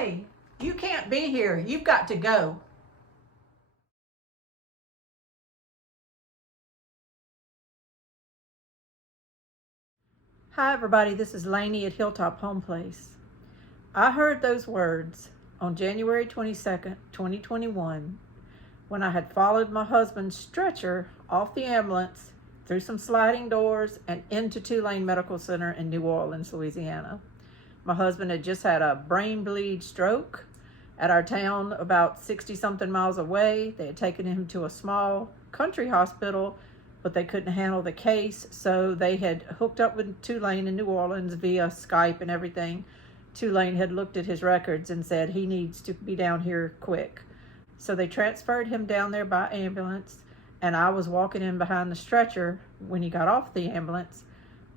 Hey, you can't be here. You've got to go. Hi, everybody. This is Lainey at Hilltop Home Place. I heard those words on January 22nd, 2021, when I had followed my husband's stretcher off the ambulance through some sliding doors and into Tulane Medical Center in New Orleans, Louisiana. My husband had just had a brain bleed stroke at our town about 60-something miles away. They had taken him to a small country hospital, but they couldn't handle the case, so they had hooked up with Tulane in New Orleans via Skype and everything. Tulane had looked at his records and said he needs to be down here quick. So they transferred him down there by ambulance, and I was walking in behind the stretcher when he got off the ambulance,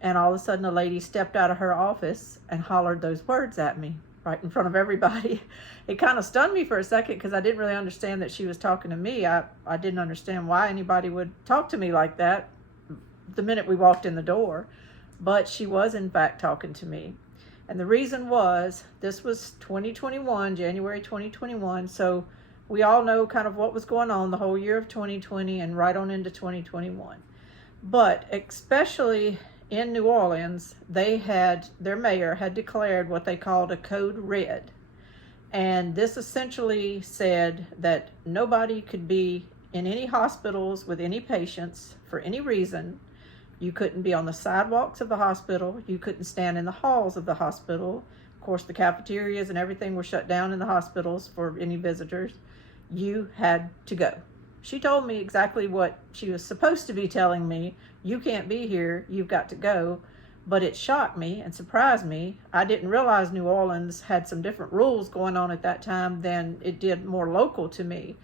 and all of a sudden a lady stepped out of her office and hollered those words at me right in front of everybody. It kind of stunned me for a second because I didn't really understand that she was talking to me. I didn't understand why anybody would talk to me like that the minute we walked in the door, but she was in fact talking to me. And the reason was, this was 2021, January 2021, so we all know kind of what was going on the whole year of 2020 and right on into 2021. But especially in New Orleans, their mayor had declared what they called a code red. And this essentially said that nobody could be in any hospitals with any patients for any reason. You couldn't be on the sidewalks of the hospital. You couldn't stand in the halls of the hospital. Of course, the cafeterias and everything were shut down in the hospitals for any visitors. You had to go. She told me exactly what she was supposed to be telling me. You can't be here, you've got to go. But it shocked me and surprised me. I didn't realize New Orleans had some different rules going on at that time than it did more local to me.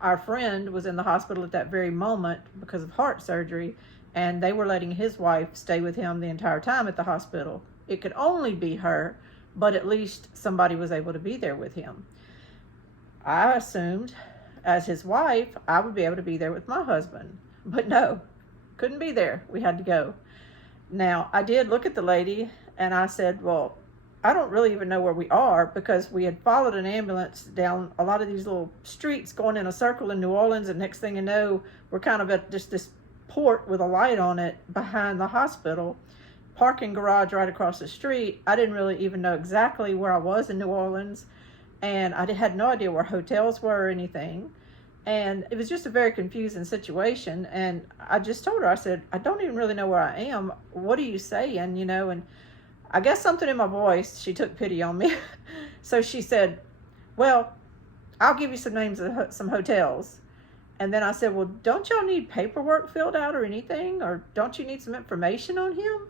Our friend was in the hospital at that very moment because of heart surgery, and they were letting his wife stay with him the entire time at the hospital. It could only be her, but at least somebody was able to be there with him. I assumed, as his wife, I would be able to be there with my husband. But no, couldn't be there. We had to go. Now, I did look at the lady and I said, well, I don't really even know where we are, because we had followed an ambulance down a lot of these little streets going in a circle in New Orleans, and next thing you know, we're kind of at just this port with a light on it behind the hospital, parking garage right across the street. I didn't really even know exactly where I was in New Orleans, and I had no idea where hotels were or anything. And it was just a very confusing situation. And I just told her, I said, I don't even really know where I am. What are you saying? And I guess something in my voice, she took pity on me. So she said, well, I'll give you some names of some hotels. And then I said, well, don't y'all need paperwork filled out or anything? Or don't you need some information on him?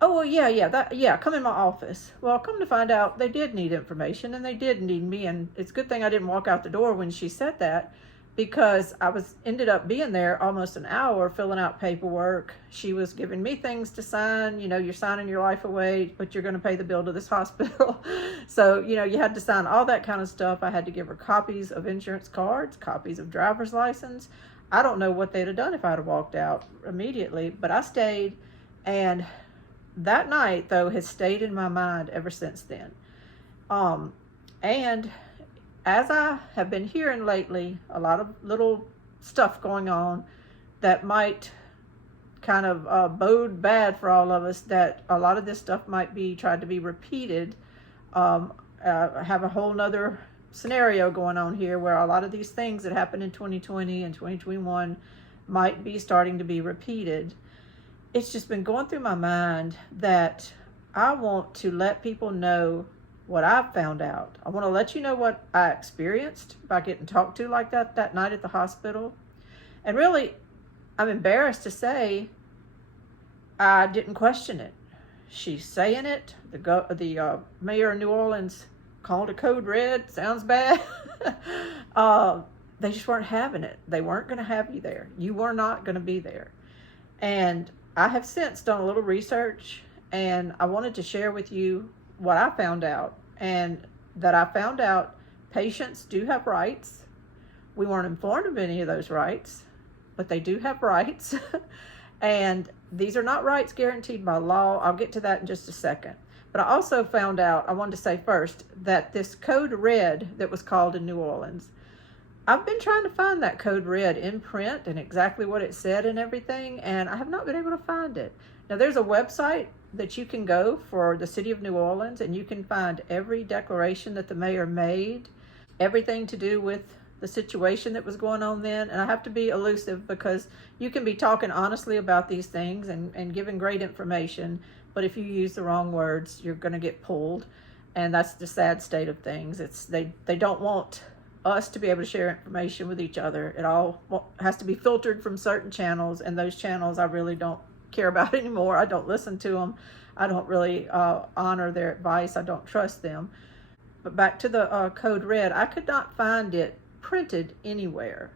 Oh, well, yeah, come in my office. Well, come to find out, they did need information, and they did need me, and it's a good thing I didn't walk out the door when she said that, because I ended up being there almost an hour filling out paperwork. She was giving me things to sign. You're signing your life away, but you're going to pay the bill to this hospital. So, you had to sign all that kind of stuff. I had to give her copies of insurance cards, copies of driver's license. I don't know what they'd have done if I'd have walked out immediately, but I stayed, and that night, though, has stayed in my mind ever since then. And as I have been hearing lately, a lot of little stuff going on that might kind of bode bad for all of us, that a lot of this stuff might be tried to be repeated. I have a whole nother scenario going on here where a lot of these things that happened in 2020 and 2021 might be starting to be repeated. It's just been going through my mind that I want to let people know what I've found out. I want to let you know what I experienced by getting talked to like that night at the hospital. And really, I'm embarrassed to say I didn't question it. She's saying it. The mayor of New Orleans called a code red. Sounds bad. They just weren't having it. They weren't going to have you there. You were not going to be there. And I have since done a little research, and I wanted to share with you what I found out, and that I found out patients do have rights. We weren't informed of any of those rights, but they do have rights. And these are not rights guaranteed by law. I'll get to that in just a second. But I also found out, I wanted to say first, that this code red that was called in New Orleans, I've been trying to find that code red in print and exactly what it said and everything, and I have not been able to find it. Now, there's a website that you can go for the city of New Orleans, and you can find every declaration that the mayor made, everything to do with the situation that was going on then. And I have to be elusive because you can be talking honestly about these things and giving great information, but if you use the wrong words, you're going to get pulled, and that's the sad state of things. They don't want us to be able to share information with each other. It all has to be filtered from certain channels, and those channels I really don't care about anymore. I don't listen to them. I don't really honor their advice. I don't trust them. But back to the code red, I could not find it printed anywhere.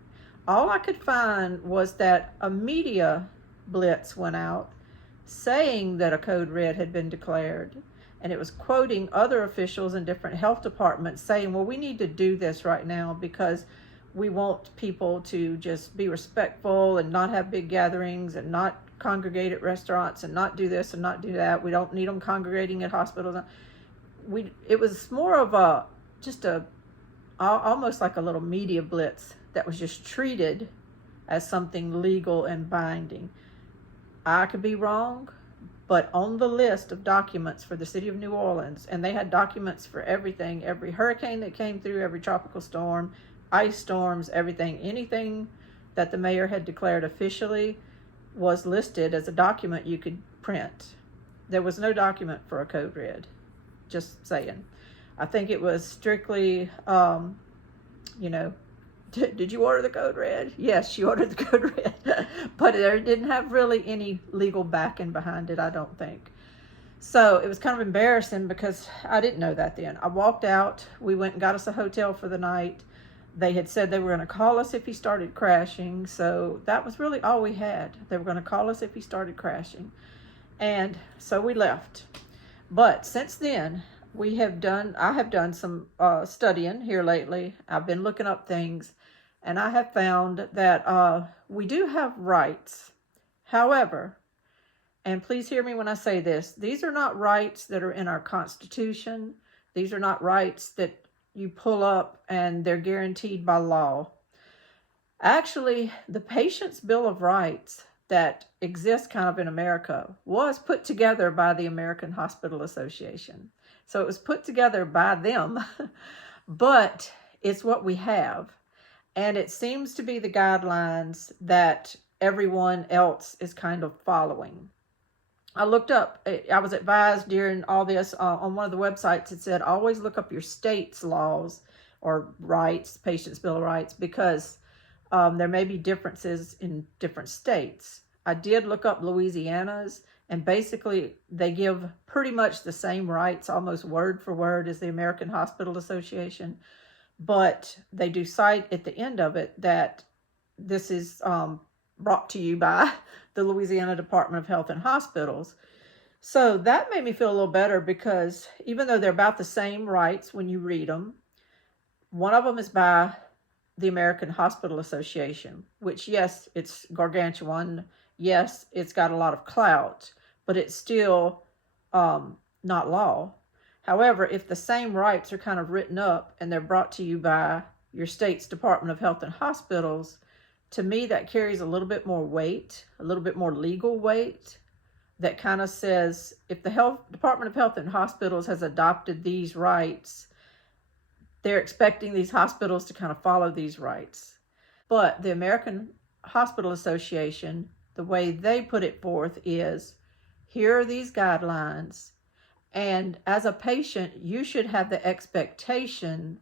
All I could find was that a media blitz went out saying that a code red had been declared, and it was quoting other officials in different health departments saying, well, we need to do this right now because we want people to just be respectful and not have big gatherings and not congregate at restaurants and not do this and not do that. We don't need them congregating at hospitals. It was more of almost like a little media blitz that was just treated as something legal and binding. I could be wrong, but on the list of documents for the city of New Orleans, and they had documents for everything, every hurricane that came through, every tropical storm, ice storms, everything, anything that the mayor had declared officially was listed as a document you could print. There was no document for a code red, just saying. I think it was strictly, did you order the code red? Yes, she ordered the code red. But there didn't have really any legal backing behind it, I don't think. So it was kind of embarrassing because I didn't know that then. I walked out. We went and got us a hotel for the night. They had said they were going to call us if he started crashing. So that was really all we had. They were going to call us if he started crashing. And so we left. But since then, I have done some studying here lately. I've been looking up things, and I have found that we do have rights. However, and please hear me when I say this, these are not rights that are in our Constitution. These are not rights that you pull up and they're guaranteed by law. Actually, the Patient's Bill of Rights that exists kind of in America was put together by the American Hospital Association. So it was put together by them, but it's what we have. And it seems to be the guidelines that everyone else is kind of following. I looked up, I was advised during all this on one of the websites, it said always look up your state's laws or rights, Patient's Bill of Rights, because there may be differences in different states. I did look up Louisiana's, and basically they give pretty much the same rights, almost word for word, as the American Hospital Association. But they do cite at the end of it that this is brought to you by the Louisiana Department of Health and Hospitals. So that made me feel a little better because even though they're about the same rights when you read them, one of them is by the American Hospital Association, which, yes, it's gargantuan. Yes, it's got a lot of clout, but it's still not law. However, if the same rights are kind of written up and they're brought to you by your state's Department of Health and Hospitals, to me that carries a little bit more weight, a little bit more legal weight, that kind of says if the Department of Health and Hospitals has adopted these rights, they're expecting these hospitals to kind of follow these rights. But the American Hospital Association, the way they put it forth is, here are these guidelines, and as a patient, you should have the expectation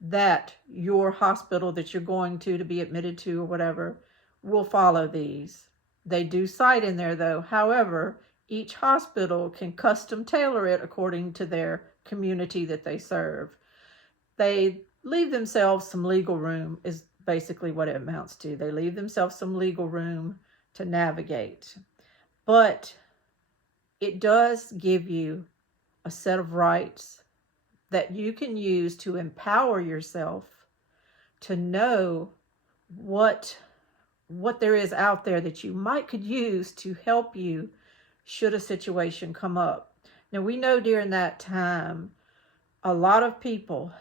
that your hospital that you're going to be admitted to or whatever will follow these. They do cite in there though, however, each hospital can custom tailor it according to their community that they serve. They leave themselves some legal room is basically what it amounts to. They leave themselves some legal room to navigate. But it does give you a set of rights that you can use to empower yourself to know what there is out there that you could use to help you should a situation come up. Now, we know during that time, a lot of people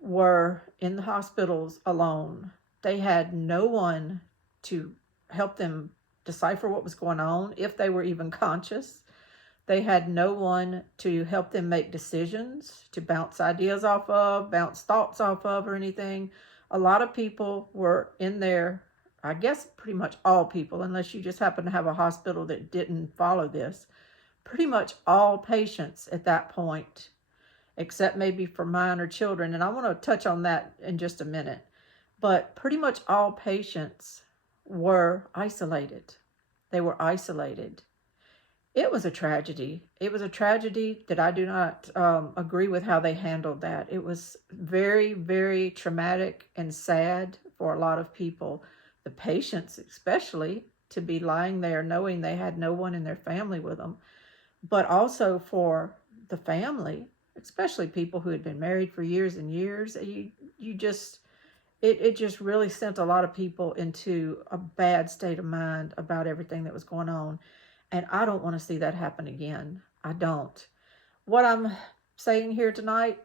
were in the hospitals alone. They had no one to help them decipher what was going on, if they were even conscious. They had no one to help them make decisions, to bounce ideas off of, bounce thoughts off of, or anything. A lot of people were in there, I guess pretty much all people, unless you just happen to have a hospital that didn't follow this. Pretty much all patients at that point, except maybe for minor children, and I want to touch on that in just a minute. But pretty much all patients were isolated. They were isolated. It was a tragedy. It was a tragedy that I do not agree with how they handled that. It was very, very traumatic and sad for a lot of people, the patients especially, to be lying there knowing they had no one in their family with them, but also for the family, especially people who had been married for years and years. It just really sent a lot of people into a bad state of mind about everything that was going on. And I don't want to see that happen again. I don't. What I'm saying here tonight,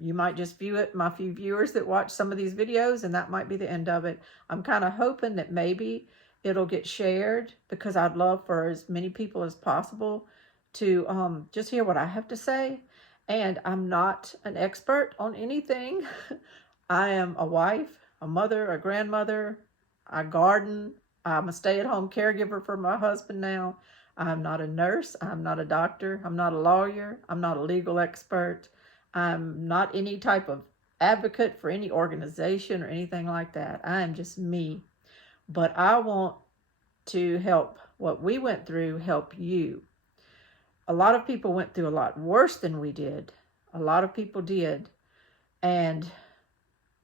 you might just view it, my few viewers that watch some of these videos, and that might be the end of it. I'm kind of hoping that maybe it'll get shared, because I'd love for as many people as possible to just hear what I have to say. And I'm not an expert on anything. I am a wife, a mother, a grandmother. I garden. I'm a stay-at-home caregiver for my husband now. I'm not a nurse. I'm not a doctor. I'm not a lawyer. I'm not a legal expert. I'm not any type of advocate for any organization or anything like that. I am just me. But I want to help what we went through help you. A lot of people went through a lot worse than we did. A lot of people did. And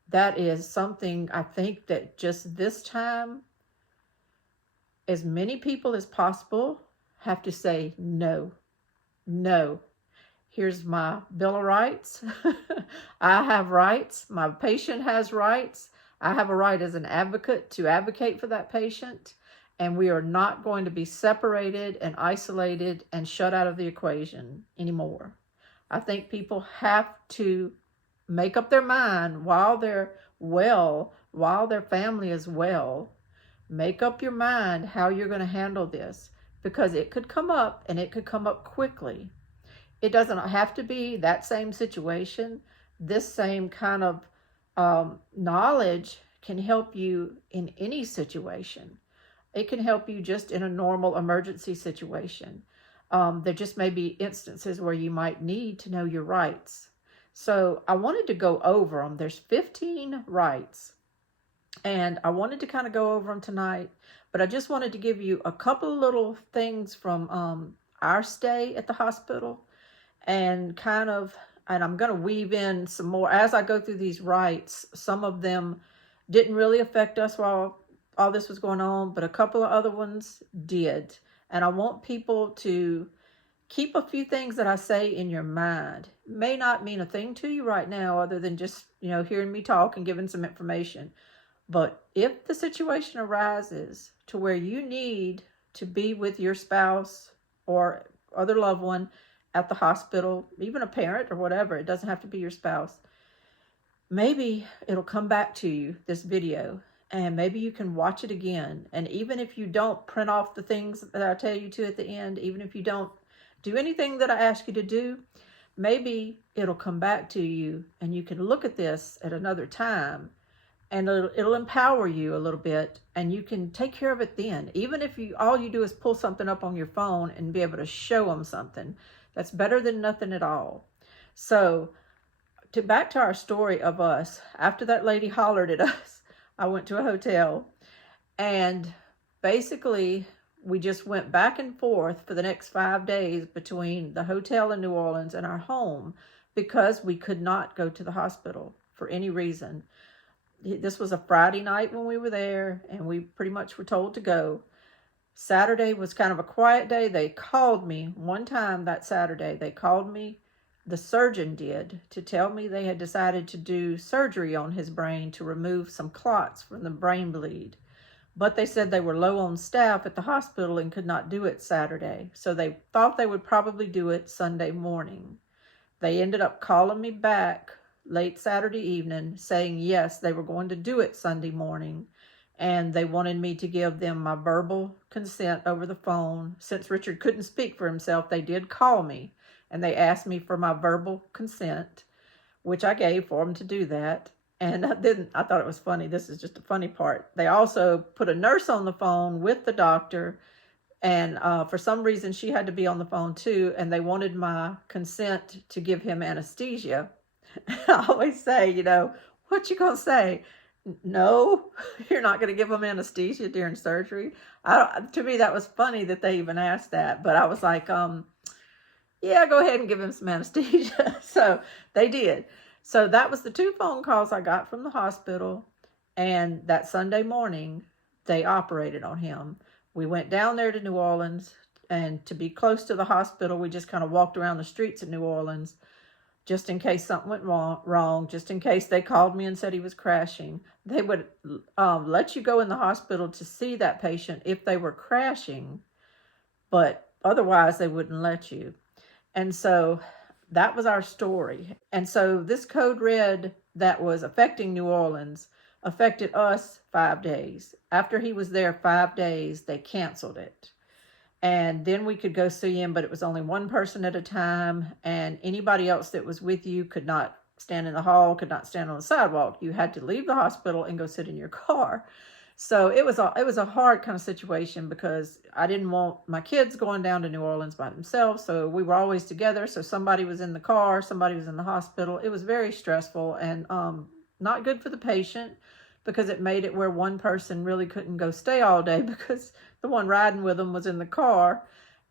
that is something I think that just this time, as many people as possible have to say no. No. Here's my Bill of Rights. I have rights. My patient has rights. I have a right as an advocate to advocate for that patient. And we are not going to be separated and isolated and shut out of the equation anymore. I think people have to make up their mind while they're well, while their family is well. Make up your mind how you're going to handle this, because it could come up, and it could come up quickly. It doesn't have to be that same situation. This same kind of knowledge can help you in any situation. It can help you just in a normal emergency situation. There just may be instances where you might need to know your rights. So I wanted to go over them. There's 15 rights. And I wanted to kind of go over them tonight, but I just wanted to give you a couple of little things from our stay at the hospital, and I'm going to weave in some more as I go through these rights. Some of them didn't really affect us while all this was going on, but a couple of other ones did. And I want people to keep a few things that I say in your mind. It may not mean a thing to you right now, other than just, hearing me talk and giving some information. But if the situation arises to where you need to be with your spouse or other loved one at the hospital, even a parent or whatever, it doesn't have to be your spouse, maybe it'll come back to you, this video, and maybe you can watch it again. And even if you don't print off the things that I tell you to at the end, even if you don't do anything that I ask you to do, maybe it'll come back to you, and you can look at this at another time. And it'll empower you a little bit, and you can take care of it then. Even if all you do is pull something up on your phone and be able to show them something, that's better than nothing at all. So back to our story of us. After that lady hollered at us, I went to a hotel, and basically we just went back and forth for the next 5 days between the hotel in New Orleans and our home, because we could not go to the hospital for any reason. This was a Friday night when we were there, and we pretty much were told to go. Saturday was kind of a quiet day. They called me one time that Saturday. They called me, the surgeon did, to tell me they had decided to do surgery on his brain to remove some clots from the brain bleed. but they said they were low on staff at the hospital and could not do it Saturday. So they thought they would probably do it Sunday morning. They ended up calling me back late Saturday evening saying yes, they were going to do it Sunday morning. And they wanted me to give them my verbal consent over the phone. Since Richard couldn't speak for himself, they did call me and they asked me for my verbal consent, which I gave for them to do that. And I thought it was funny. This is just a funny part. They also put a nurse on the phone with the doctor, and for some reason she had to be on the phone too, and they wanted my consent to give him anesthesia. I always say, what you gonna say? No, you're not going to give them anesthesia during surgery. To me, that was funny that they even asked that. But I was like, yeah, go ahead and give him some anesthesia. So they did. So that was the 2 phone calls I got from the hospital. And that Sunday morning, they operated on him. We went down there to New Orleans. And to be close to the hospital, we just kind of walked around the streets of New Orleans, just in case something went wrong, just in case they called me and said he was crashing. They would let you go in the hospital to see that patient if they were crashing, but otherwise they wouldn't let you. And so that was our story. And so this code red that was affecting New Orleans affected us 5 days. After he was there 5 days, they canceled it. And then we could go see him, but it was only one person at a time. And anybody else that was with you could not stand in the hall, could not stand on the sidewalk. You had to leave the hospital and go sit in your car. So it was a hard kind of situation because I didn't want my kids going down to New Orleans by themselves. So we were always together. So somebody was in the car, somebody was in the hospital. It was very stressful and not good for the patient, because it made it where one person really couldn't go stay all day because the one riding with them was in the car.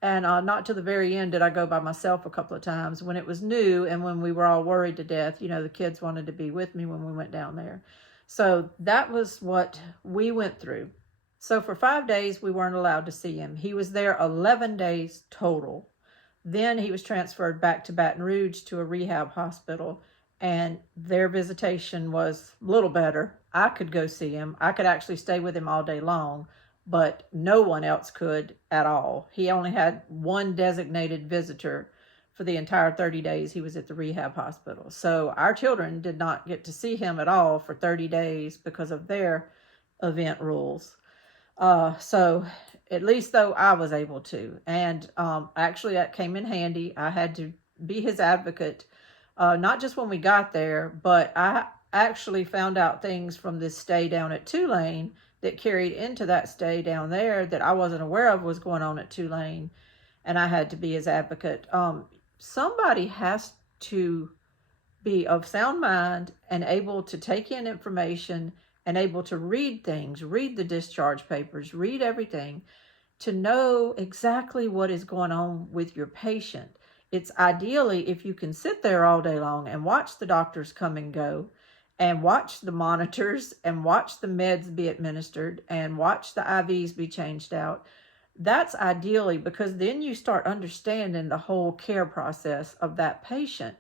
And not to the very end did I go by myself a couple of times when it was new and when we were all worried to death. The kids wanted to be with me when we went down there. So that was what we went through. So for 5 days, we weren't allowed to see him. He was there 11 days total. Then he was transferred back to Baton Rouge to a rehab hospital. And their visitation was a little better. I could go see him. I could actually stay with him all day long, but no one else could at all. He only had one designated visitor for the entire 30 days he was at the rehab hospital. So our children did not get to see him at all for 30 days because of their event rules. So at least though I was able to. And actually that came in handy. I had to be his advocate. Not just when we got there, but I actually found out things from this stay down at Tulane that carried into that stay down there that I wasn't aware of was going on at Tulane, and I had to be his advocate. Somebody has to be of sound mind and able to take in information and able to read things, read the discharge papers, read everything, to know exactly what is going on with your patient. It's ideally if you can sit there all day long and watch the doctors come and go and watch the monitors and watch the meds be administered and watch the IVs be changed out. That's ideally, because then you start understanding the whole care process of that patient.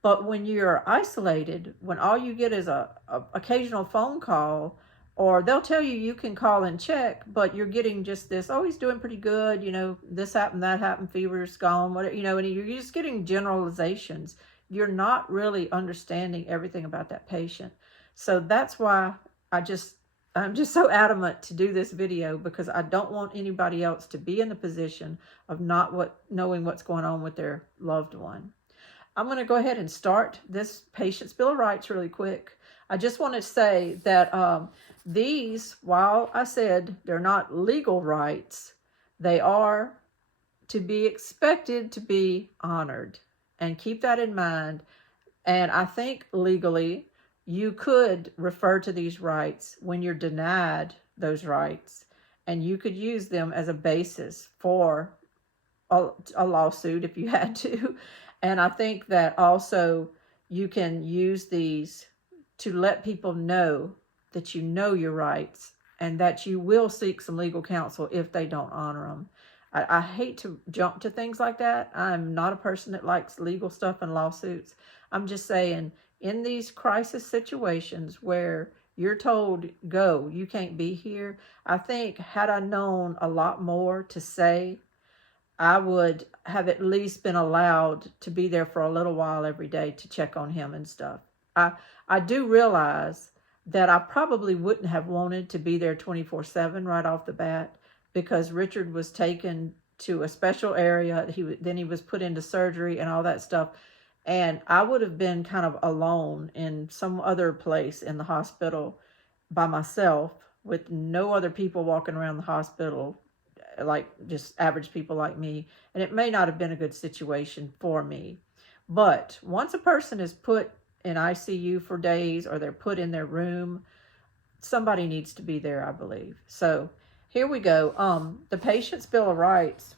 But when you're isolated, when all you get is a occasional phone call, or they'll tell you you can call and check, but you're getting just this, oh, he's doing pretty good, this happened, that happened, fever's gone, whatever, and you're just getting generalizations. You're not really understanding everything about that patient. So that's why I'm just so adamant to do this video, because I don't want anybody else to be in the position of not knowing what's going on with their loved one. I'm going to go ahead and start this patient's Bill of Rights really quick. I just want to say that these, while I said they're not legal rights, they are to be expected to be honored. And keep that in mind. And I think legally, you could refer to these rights when you're denied those rights, and you could use them as a basis for a lawsuit if you had to. And I think that also you can use these to let people know that you know your rights and that you will seek some legal counsel if they don't honor them. I hate to jump to things like that. I'm not a person that likes legal stuff and lawsuits. I'm just saying, in these crisis situations where you're told, go, you can't be here. I think had I known a lot more to say, I would have at least been allowed to be there for a little while every day to check on him and stuff. I I do realize that I probably wouldn't have wanted to be there 24/7 right off the bat, because Richard was taken to a special area. Then he was put into surgery and all that stuff. And I would have been kind of alone in some other place in the hospital by myself, with no other people walking around the hospital, like just average people like me. And it may not have been a good situation for me. But once a person is put in ICU for days, or they're put in their room, somebody needs to be there, I believe. So here we go. The Patient's Bill of Rights.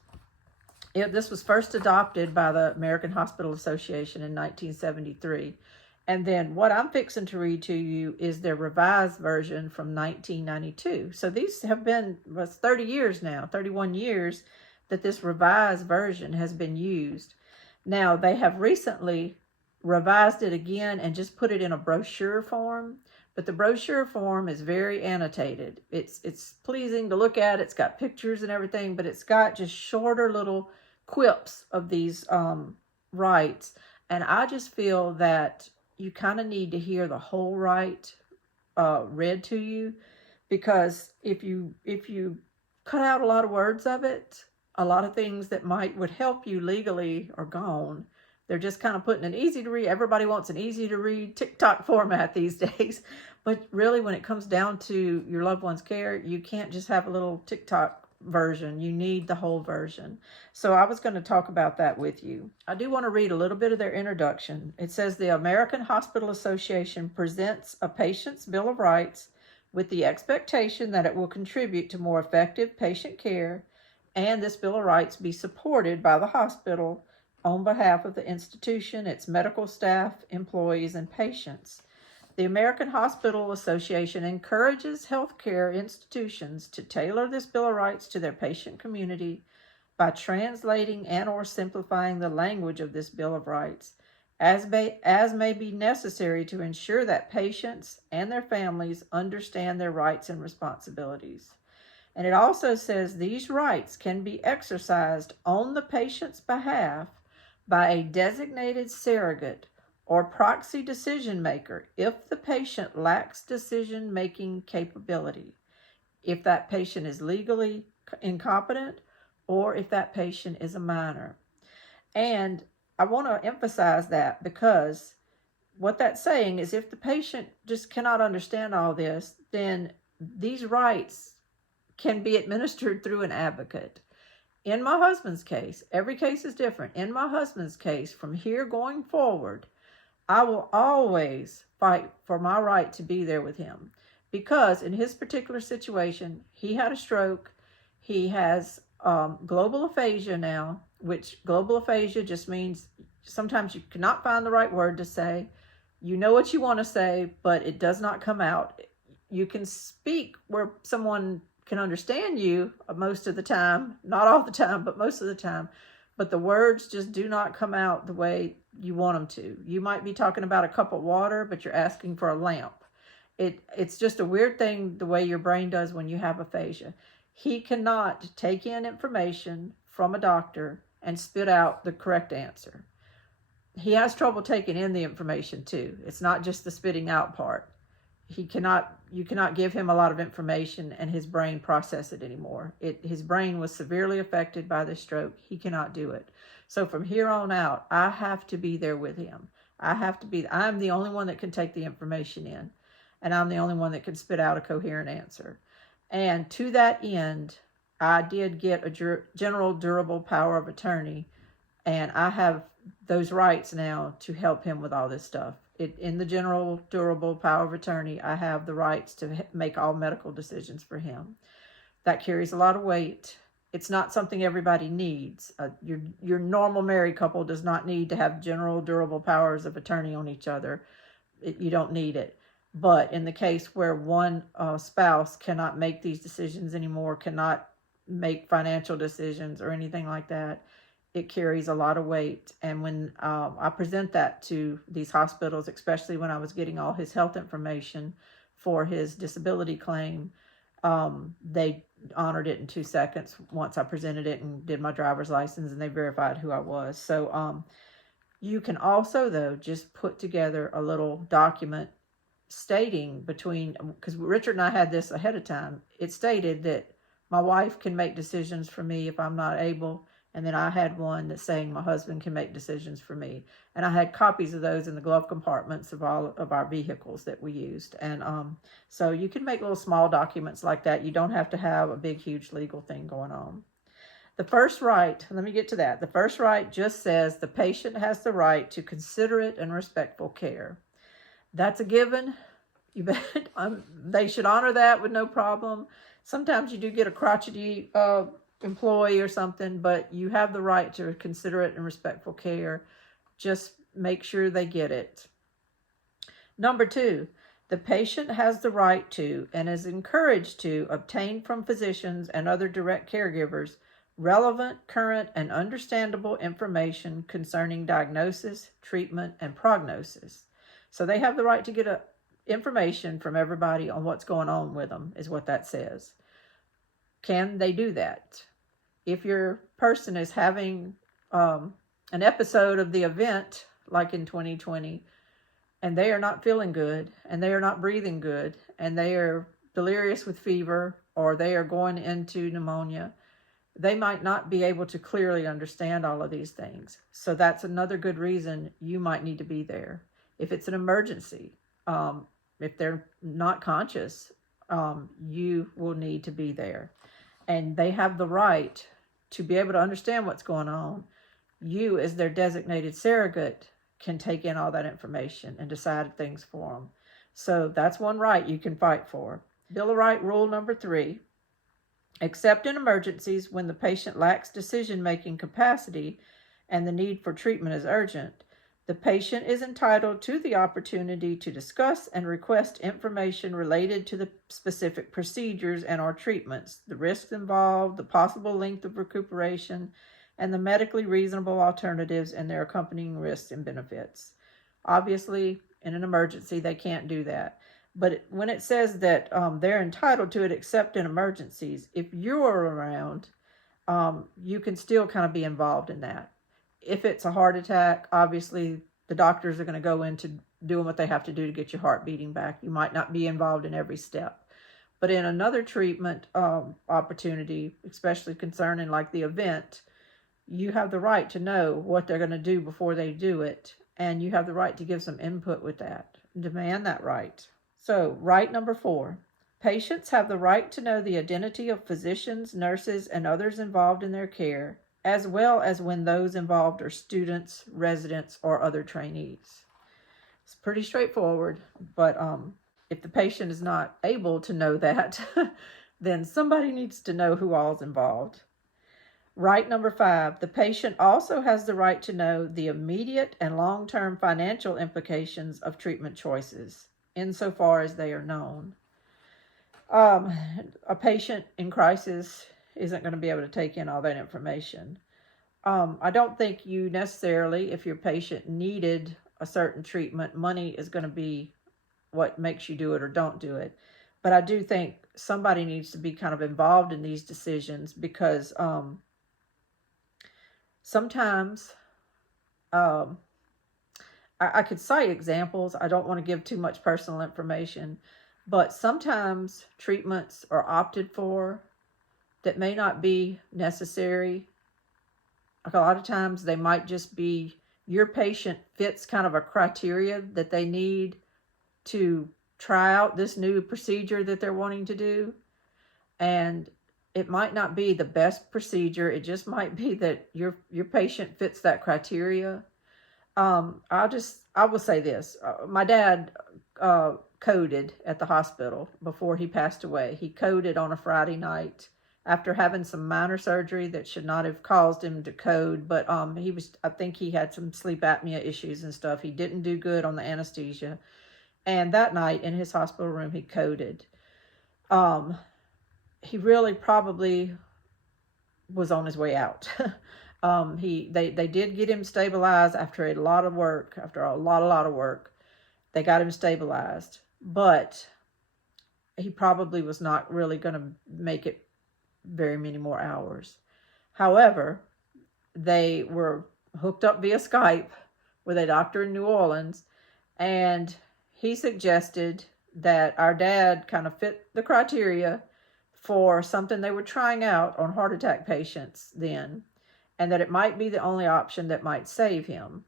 This was first adopted by the American Hospital Association in 1973. And then what I'm fixing to read to you is their revised version from 1992. So these have been 30 years now, 31 years that this revised version has been used. Now, they have recently revised it again and just put it in a brochure form. But the brochure form is very annotated. It's pleasing to look at. It's got pictures and everything, but it's got just shorter little quips of these rights. And I just feel that you kind of need to hear the whole right read to you, because if you cut out a lot of words of it, a lot of things that would help you legally are gone. They're just kind of putting an easy to read. Everybody wants an easy to read TikTok format these days. But really, when it comes down to your loved one's care, you can't just have a little TikTok version. You need the whole version. So I was going to talk about that with you. I do want to read a little bit of their introduction. It says, the American Hospital Association presents a Patient's Bill of Rights with the expectation that it will contribute to more effective patient care, and this Bill of Rights be supported by the hospital on behalf of the institution, its medical staff, employees, and patients. The American Hospital Association encourages healthcare institutions to tailor this Bill of Rights to their patient community by translating and or simplifying the language of this Bill of Rights, as may be necessary to ensure that patients and their families understand their rights and responsibilities. And it also says these rights can be exercised on the patient's behalf by a designated surrogate or proxy decision maker if the patient lacks decision-making capability, if that patient is legally incompetent, or if that patient is a minor. And I want to emphasize that, because what that's saying is if the patient just cannot understand all this, then these rights can be administered through an advocate. In my husband's case, every case is different. In my husband's case, from here going forward, I will always fight for my right to be there with him, because in his particular situation, he had a stroke. He has global aphasia now, which global aphasia just means sometimes you cannot find the right word to say. You know what you want to say, but it does not come out. You can speak where someone can understand you most of the time, not all the time, but most of the time, but the words just do not come out the way you want them to. You might be talking about a cup of water, but you're asking for a lamp. It's just a weird thing the way your brain does when you have aphasia. He cannot take in information from a doctor and spit out the correct answer. He has trouble taking in the information too. It's not just the spitting out part. You cannot give him a lot of information and his brain process it anymore. His brain was severely affected by this stroke. He cannot do it. So from here on out, I have to be there with him. I'm the only one that can take the information in, and I'm the only one that can spit out a coherent answer. And to that end, I did get a general durable power of attorney, and I have those rights now to help him with all this stuff. In the general durable power of attorney, I have the rights to make all medical decisions for him. That carries a lot of weight. It's not something everybody needs. Your normal married couple does not need to have general durable powers of attorney on each other. You don't need it. But in the case where one spouse cannot make these decisions anymore, cannot make financial decisions or anything like that, it carries a lot of weight. And when I present that to these hospitals, especially when I was getting all his health information for his disability claim. They honored it in 2 seconds once I presented it and did my driver's license, and they verified who I was. So you can also, though, just put together a little document stating because Richard and I had this ahead of time. It stated that my wife can make decisions for me if I'm not able. And then I had one that's saying my husband can make decisions for me. And I had copies of those in the glove compartments of all of our vehicles that we used. And so you can make little small documents like that. You don't have to have a big, huge legal thing going on. The first right, let me get to that. The first right just says the patient has the right to considerate and respectful care. That's a given. You bet. They should honor that with no problem. Sometimes you do get a crotchety employee or something, but you have the right to considerate and respectful care. Just make sure they get it. Number 2, the patient has the right to and is encouraged to obtain from physicians and other direct caregivers relevant, current, and understandable information concerning diagnosis, treatment, and prognosis. So they have the right to get information from everybody on what's going on with them, is what that says. Can they do that? If your person is having an episode of the event, like in 2020, and they are not feeling good, and they are not breathing good, and they are delirious with fever, or they are going into pneumonia, they might not be able to clearly understand all of these things. So that's another good reason you might need to be there. If it's an emergency, if they're not conscious, you will need to be there. And they have the right to be able to understand what's going on. You, as their designated surrogate, can take in all that information and decide things for them. So that's one right you can fight for. Bill of Rights rule number 3. Except in emergencies when the patient lacks decision-making capacity and the need for treatment is urgent, the patient is entitled to the opportunity to discuss and request information related to the specific procedures and/or treatments, the risks involved, the possible length of recuperation, and the medically reasonable alternatives and their accompanying risks and benefits. Obviously, in an emergency, they can't do that. But when it says that they're entitled to it except in emergencies, if you're around, you can still kind of be involved in that. If it's a heart attack, obviously the doctors are going to go into doing what they have to do to get your heart beating back. You might not be involved in every step. But in another treatment opportunity, especially concerning like the event, you have the right to know what they're going to do before they do it. And you have the right to give some input with that. Demand that right. So, right number 4, patients have the right to know the identity of physicians, nurses, and others involved in their care, as well as when those involved are students, residents, or other trainees. It's pretty straightforward, but if the patient is not able to know that, then somebody needs to know who all is involved. Right number 5, the patient also has the right to know the immediate and long-term financial implications of treatment choices, insofar as they are known. A patient in crisis isn't going to be able to take in all that information. I don't think you necessarily, if your patient needed a certain treatment, money is going to be what makes you do it or don't do it. But I do think somebody needs to be kind of involved in these decisions, because sometimes I could cite examples. I don't want to give too much personal information, but sometimes treatments are opted for that may not be necessary. A lot of times they might just be your patient fits kind of a criteria that they need to try out this new procedure that they're wanting to do. And it might not be the best procedure. It just might be that your patient fits that criteria. I will say this. My dad coded at the hospital before he passed away. He coded on a Friday night after having some minor surgery that should not have caused him to code. But I think he had some sleep apnea issues and stuff. He didn't do good on the anesthesia. And that night in his hospital room, he coded. He really probably was on his way out. They did get him stabilized after a lot of work. They got him stabilized. But he probably was not really going to make it very many more hours. However, they were hooked up via Skype with a doctor in New Orleans, and he suggested that our dad kind of fit the criteria for something they were trying out on heart attack patients then, and that it might be the only option that might save him.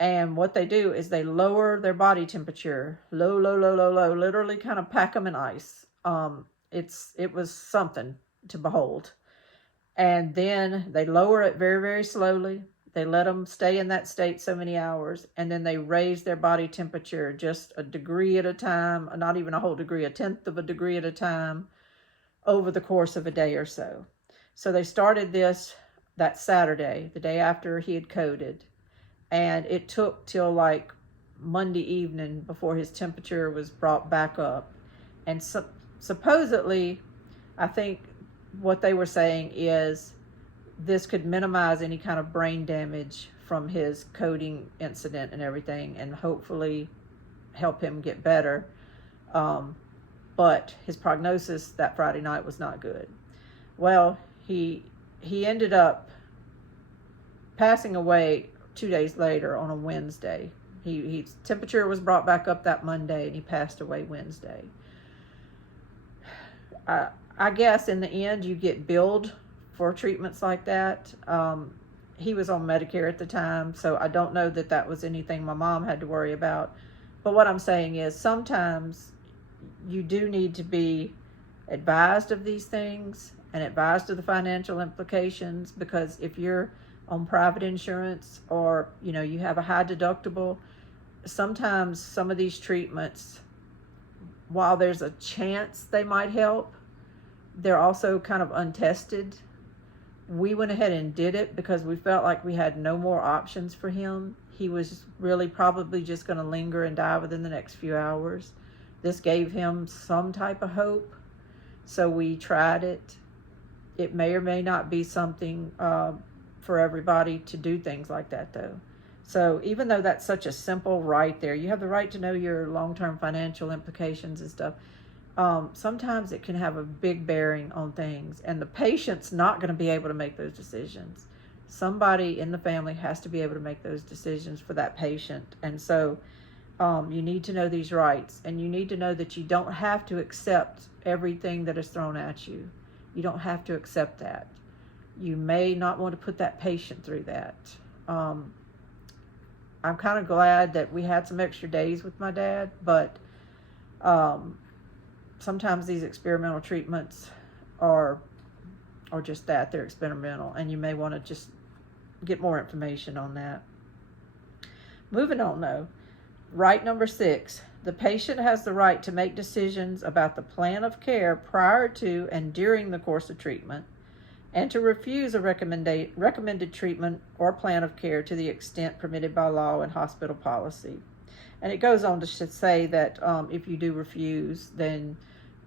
And what they do is they lower their body temperature, low, low, low, low, low, literally kind of pack them in ice. It was something to behold. And then they lower it very, very slowly. They let them stay in that state so many hours, and then they raise their body temperature just a degree at a time, not even a whole degree, a tenth of a degree at a time, over the course of a day or so. So they started this that Saturday, the day after he had coded, and it took till like Monday evening before his temperature was brought back up. And supposedly, I think what they were saying is this could minimize any kind of brain damage from his coding incident and everything, and hopefully help him get better. But his prognosis that Friday night was not good. Well, he ended up passing away 2 days later on a Wednesday. His temperature was brought back up that Monday, and he passed away Wednesday. I guess in the end you get billed for treatments like that. He was on Medicare at the time, so I don't know that that was anything my mom had to worry about. But what I'm saying is sometimes you do need to be advised of these things and advised of the financial implications, because if you're on private insurance, or you have a high deductible, sometimes some of these treatments, while there's a chance they might help, they're also kind of untested. We went ahead and did it because we felt like we had no more options for him. He was really probably just going to linger and die within the next few hours. This gave him some type of hope, so we tried it. It may or may not be something for everybody to do things like that, though. So even though that's such a simple right there, you have the right to know your long-term financial implications and stuff. Sometimes it can have a big bearing on things, and the patient's not going to be able to make those decisions. Somebody in the family has to be able to make those decisions for that patient. And so you need to know these rights, and you need to know that you don't have to accept everything that is thrown at you. You don't have to accept that. You may not want to put that patient through that. I'm kind of glad that we had some extra days with my dad, but sometimes these experimental treatments are just that. They're experimental, and you may want to just get more information on that. Moving on, though. Right number 6, the patient has the right to make decisions about the plan of care prior to and during the course of treatment, and to refuse a recommended treatment or plan of care to the extent permitted by law and hospital policy. And it goes on to say that if you do refuse, then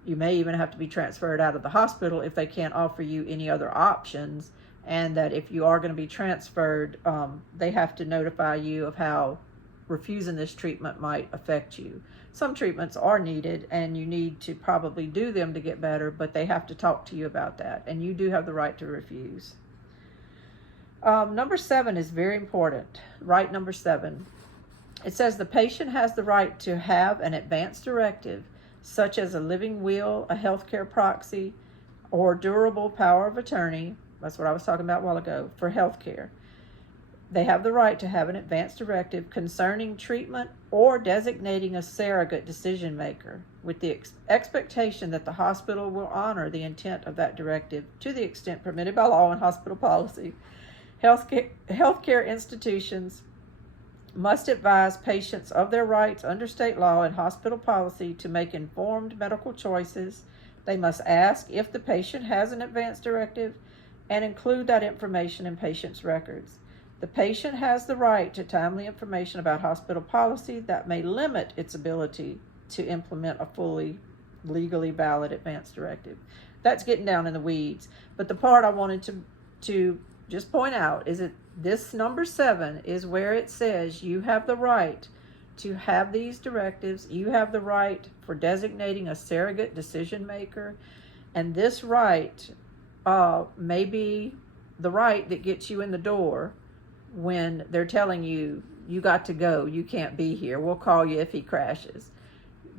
you may even have to be transferred out of the hospital if they can't offer you any other options, and that if you are going to be transferred, they have to notify you of how refusing this treatment might affect you. Some treatments are needed, and you need to probably do them to get better, but they have to talk to you about that, and you do have the right to refuse. Number 7 is very important. Right number 7. It says the patient has the right to have an advance directive, such as a living will, a healthcare proxy, or durable power of attorney. That's what I was talking about a while ago for healthcare. They have the right to have an advance directive concerning treatment or designating a surrogate decision maker, with the expectation that the hospital will honor the intent of that directive to the extent permitted by law and hospital policy. Healthcare institutions must advise patients of their rights under state law and hospital policy to make informed medical choices. They must ask if the patient has an advance directive and include that information in patient's records. The patient has the right to timely information about hospital policy that may limit its ability to implement a fully legally valid advance directive. That's getting down in the weeds. But the part I wanted to just point out is that this number 7 is where it says you have the right to have these directives. You have the right for designating a surrogate decision maker, and this right may be the right that gets you in the door when they're telling you, you got to go, you can't be here, we'll call you if he crashes.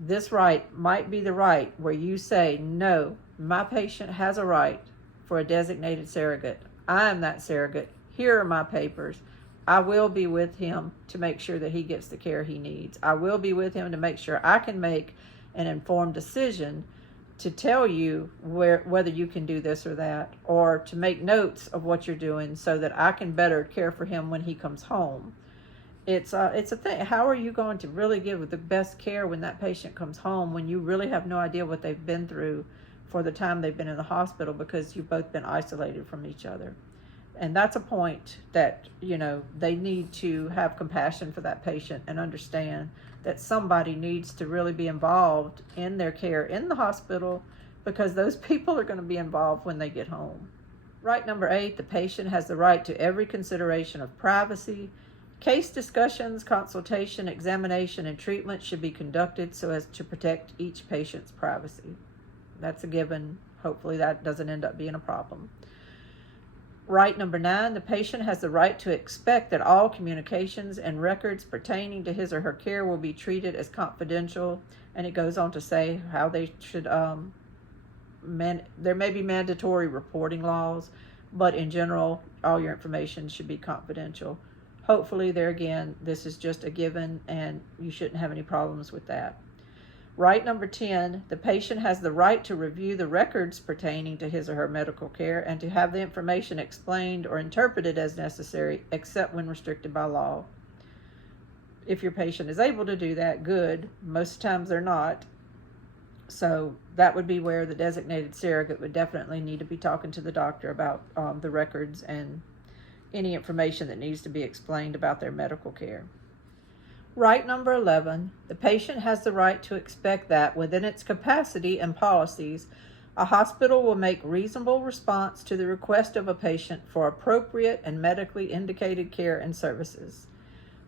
This right might be the right where you say, no, my patient has a right for a designated surrogate. I am that surrogate. Here are my papers. I will be with him to make sure that he gets the care he needs. I will be with him to make sure I can make an informed decision to tell you whether you can do this or that, or to make notes of what you're doing so that I can better care for him when he comes home. It's a thing. How are you going to really give the best care when that patient comes home, when you really have no idea what they've been through for the time they've been in the hospital, because you've both been isolated from each other? And that's a point that, they need to have compassion for that patient and understand that somebody needs to really be involved in their care in the hospital, because those people are going to be involved when they get home. Right number 8, the patient has the right to every consideration of privacy. Case discussions, consultation, examination, and treatment should be conducted so as to protect each patient's privacy. That's a given. Hopefully that doesn't end up being a problem. Right number 9, the patient has the right to expect that all communications and records pertaining to his or her care will be treated as confidential. And it goes on to say how they should, there may be mandatory reporting laws, but in general, all your information should be confidential. Hopefully, there again, this is just a given and you shouldn't have any problems with that. Right number 10, the patient has the right to review the records pertaining to his or her medical care and to have the information explained or interpreted as necessary, except when restricted by law. If your patient is able to do that, good. Most times they're not. So that would be where the designated surrogate would definitely need to be talking to the doctor about the records and any information that needs to be explained about their medical care. Right number 11, the patient has the right to expect that within its capacity and policies, a hospital will make reasonable response to the request of a patient for appropriate and medically indicated care and services.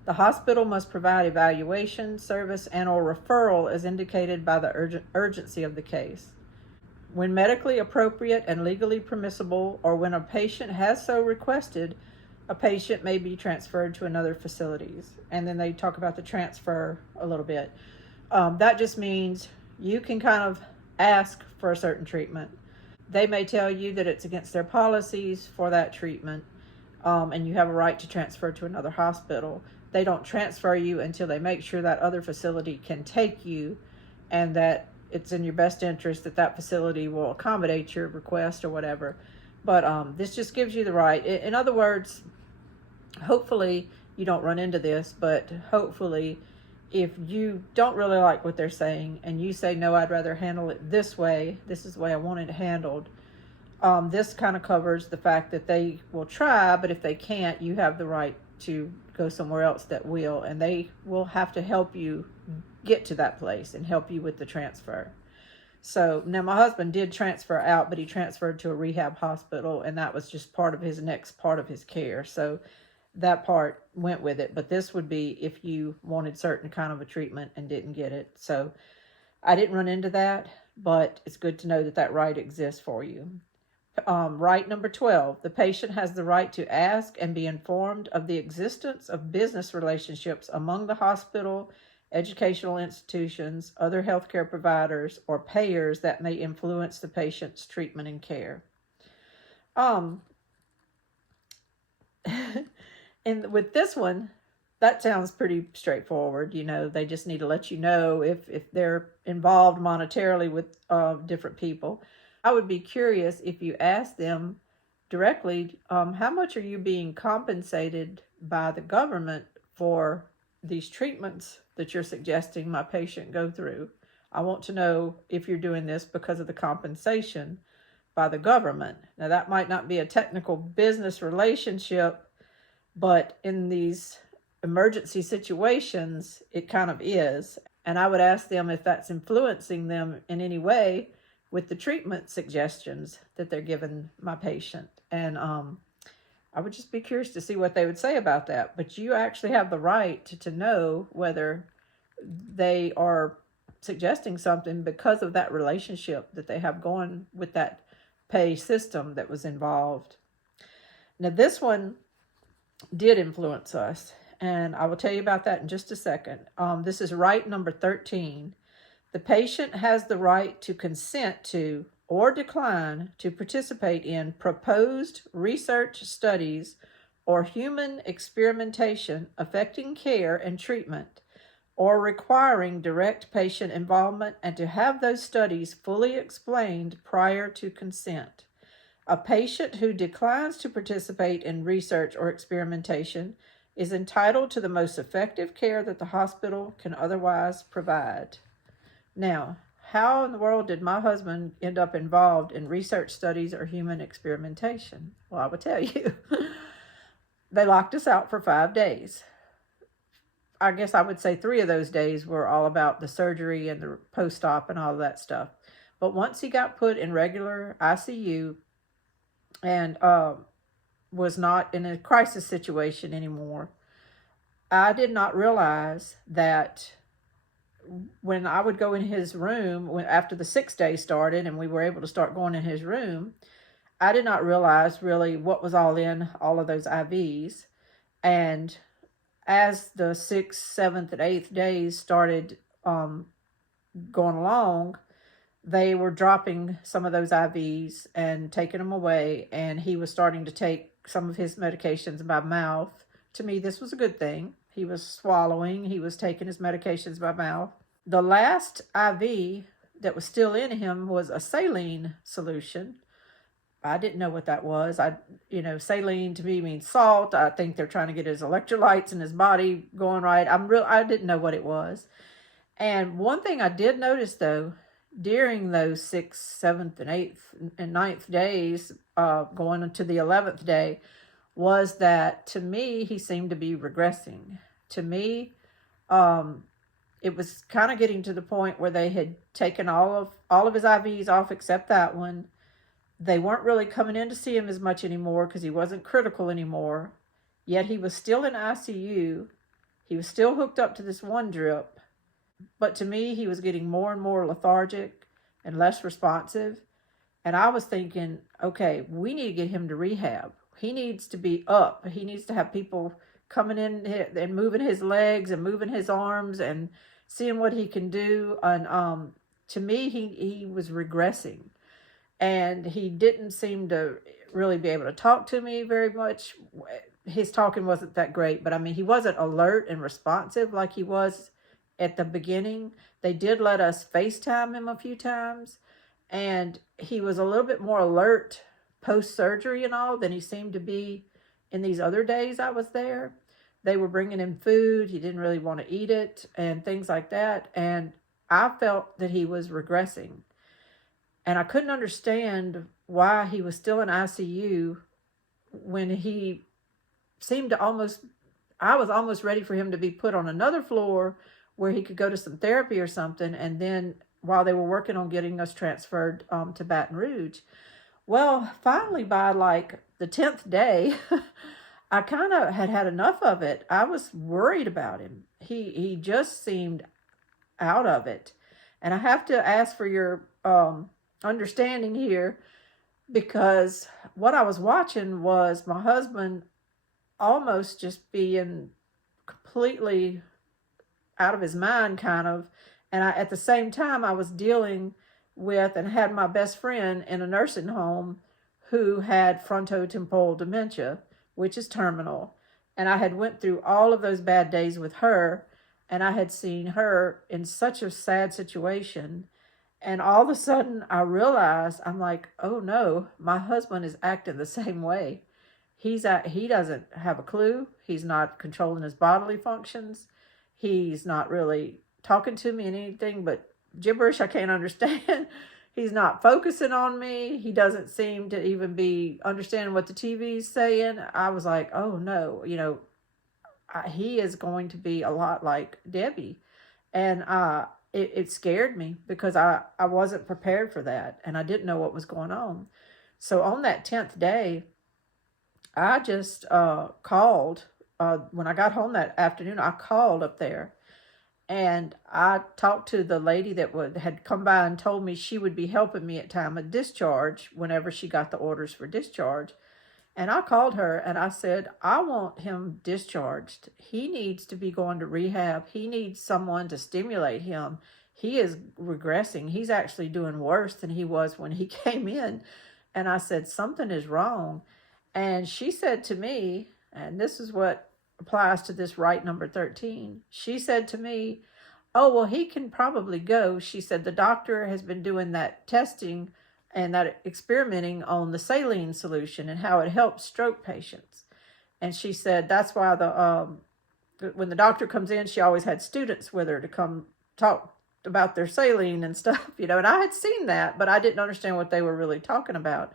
The hospital must provide evaluation, service, and/or referral as indicated by the urgency of the case. When medically appropriate and legally permissible, or when a patient has so requested, a patient may be transferred to another facilities. And then they talk about the transfer a little bit. That just means you can kind of ask for a certain treatment. They may tell you that it's against their policies for that treatment, and you have a right to transfer to another hospital. They don't transfer you until they make sure that other facility can take you and that it's in your best interest that that facility will accommodate your request or whatever. But this just gives you the right. In other words, hopefully you don't run into this, but hopefully if you don't really like what they're saying and you say, no, I'd rather handle it this way, this is the way I want it handled, this kind of covers the fact that they will try, but if they can't, you have the right to go somewhere else that will, and they will have to help you get to that place and help you with the transfer. So now my husband did transfer out, but he transferred to a rehab hospital, and that was just part of his next part of his care. So that part went with it, but this would be if you wanted certain kind of a treatment and didn't get it. So I didn't run into that, but it's good to know that that right exists for you. Right number 12, the patient has the right to ask and be informed of the existence of business relationships among the hospital, educational institutions, other healthcare providers, or payers that may influence the patient's treatment and care. And with this one, that sounds pretty straightforward. They just need to let you know if they're involved monetarily with different people. I would be curious if you ask them directly, how much are you being compensated by the government for these treatments that you're suggesting my patient go through? I want to know if you're doing this because of the compensation by the government. Now, that might not be a technical business relationship, but in these emergency situations, it kind of is. And I would ask them if that's influencing them in any way with the treatment suggestions that they're giving my patient. And I would just be curious to see what they would say about that. But you actually have the right to know whether they are suggesting something because of that relationship that they have going with that pay system that was involved. Now, this one did influence us, and I will tell you about that in just a second. This is right number 13. The patient has the right to consent to or decline to participate in proposed research studies or human experimentation affecting care and treatment, or requiring direct patient involvement, and to have those studies fully explained prior to consent. A patient who declines to participate in research or experimentation is entitled to the most effective care that the hospital can otherwise provide. Now, how in the world did my husband end up involved in research studies or human experimentation? Well, I will tell you. They locked us out for 5 days. I guess I would say 3 of those days were all about the surgery and the post-op and all of that stuff. But once he got put in regular ICU and was not in a crisis situation anymore, I did not realize that when I would go in his room, after the 6th day started and we were able to start going in his room, I did not realize really what was all in all of those IVs. And as the 6th, 7th, and 8th days started going along, they were dropping some of those IVs and taking them away, and he was starting to take some of his medications by mouth. To me, this was a good thing. He was swallowing, he was taking his medications by mouth. The last IV that was still in him was a saline solution. I didn't know what that was. Saline to me means salt. I think they're trying to get his electrolytes in his body going right. I didn't know what it was. And one thing I did notice though, during those 6th, 7th, and 8th and 9th days, going into the 11th day, was that to me, he seemed to be regressing. To me, it was kind of getting to the point where they had taken all of his IVs off except that one. They weren't really coming in to see him as much anymore because he wasn't critical anymore. Yet he was still in ICU. He was still hooked up to this one drip. But to me, he was getting more and more lethargic and less responsive. And I was thinking, okay, we need to get him to rehab. He needs to be up. He needs to have people coming in and moving his legs and moving his arms and seeing what he can do. And to me, he was regressing. And he didn't seem to really be able to talk to me very much. His talking wasn't that great, but I mean, he wasn't alert and responsive like he was at the beginning. They did let us FaceTime him a few times, and he was a little bit more alert post-surgery and all than he seemed to be in these other days I was there. They were bringing him food. He didn't really want to eat it and things like that. And I felt that he was regressing. And I couldn't understand why he was still in ICU when he seemed to I was almost ready for him to be put on another floor where he could go to some therapy or something. And then while they were working on getting us transferred to Baton Rouge. Well, finally by like the 10th day, I kind of had enough of it. I was worried about him. He just seemed out of it. And I have to ask for your understanding here, because what I was watching was my husband almost just being completely out of his mind, kind of. And at the same time, I was dealing with and had my best friend in a nursing home who had frontotemporal dementia, which is terminal. And I had went through all of those bad days with her, and I had seen her in such a sad situation. And all of a sudden I realized, I'm like, oh no, my husband is acting the same way. He doesn't have a clue. He's not controlling his bodily functions. He's not really talking to me in anything but gibberish I can't understand. He's not focusing on me. He doesn't seem to even be understanding what the TV's saying. I was like, oh no, he is going to be a lot like Debbie. And it scared me because I wasn't prepared for that, and I didn't know what was going on. So on that 10th day, I just called. When I got home that afternoon, I called up there, And I talked to the lady that had come by and told me she would be helping me at time of discharge whenever she got the orders for discharge. And I called her and I said, I want him discharged. He needs to be going to rehab. He needs someone to stimulate him. He is regressing. He's actually doing worse than he was when he came in. And I said, something is wrong. And she said to me, and this is what applies to this right number 13. She said to me, oh, well, he can probably go. She said, the doctor has been doing that testing and that experimenting on the saline solution and how it helps stroke patients. And she said that's why when the doctor comes in, she always had students with her to come talk about their saline and stuff, and I had seen that, but I didn't understand what they were really talking about.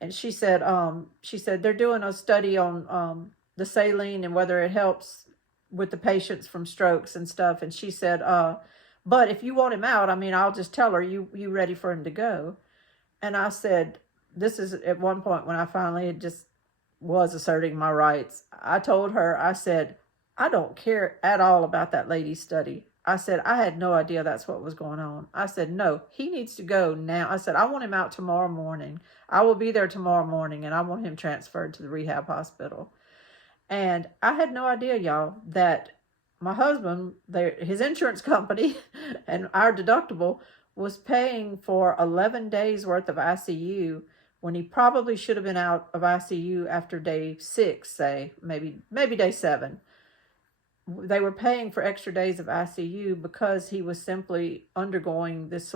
And she said they're doing a study on the saline and whether it helps with the patients from strokes and stuff. And she said, but if you want him out, I'll just tell her you ready for him to go. And I said, this is at one point when I finally just was asserting my rights. I told her, I said, I don't care at all about that lady's study. I said, I had no idea that's what was going on. I said, no, he needs to go now. I said, I want him out tomorrow morning. I will be there tomorrow morning and I want him transferred to the rehab hospital. And I had no idea, y'all, that my husband, his insurance company and our deductible was paying for 11 days worth of ICU when he probably should have been out of ICU after day 6, say, maybe day 7. They were paying for extra days of ICU because he was simply undergoing this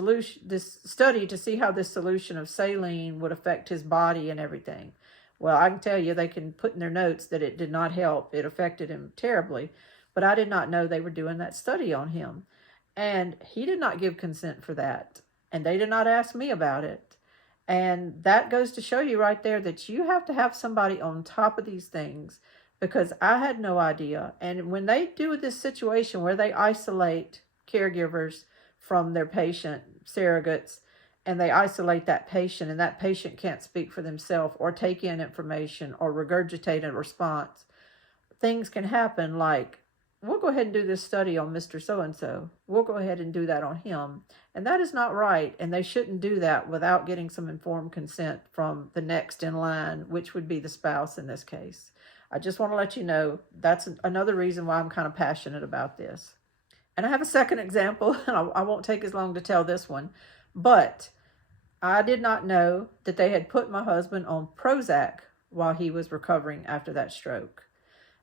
study to see how this solution of saline would affect his body and everything. Well, I can tell you, they can put in their notes that it did not help. It affected him terribly, but I did not know they were doing that study on him. And he did not give consent for that. And they did not ask me about it. And that goes to show you right there that you have to have somebody on top of these things, because I had no idea. And when they do this situation where they isolate caregivers from their patient, surrogates, and they isolate that patient and that patient can't speak for themselves or take in information or regurgitate a response, things can happen like, we'll go ahead and do this study on Mr. So-and-so. We'll go ahead and do that on him. And that is not right. And they shouldn't do that without getting some informed consent from the next in line, which would be the spouse in this case. I just want to let you know that's another reason why I'm kind of passionate about this. And I have a second example, and I won't take as long to tell this one, but I did not know that they had put my husband on Prozac while he was recovering after that stroke.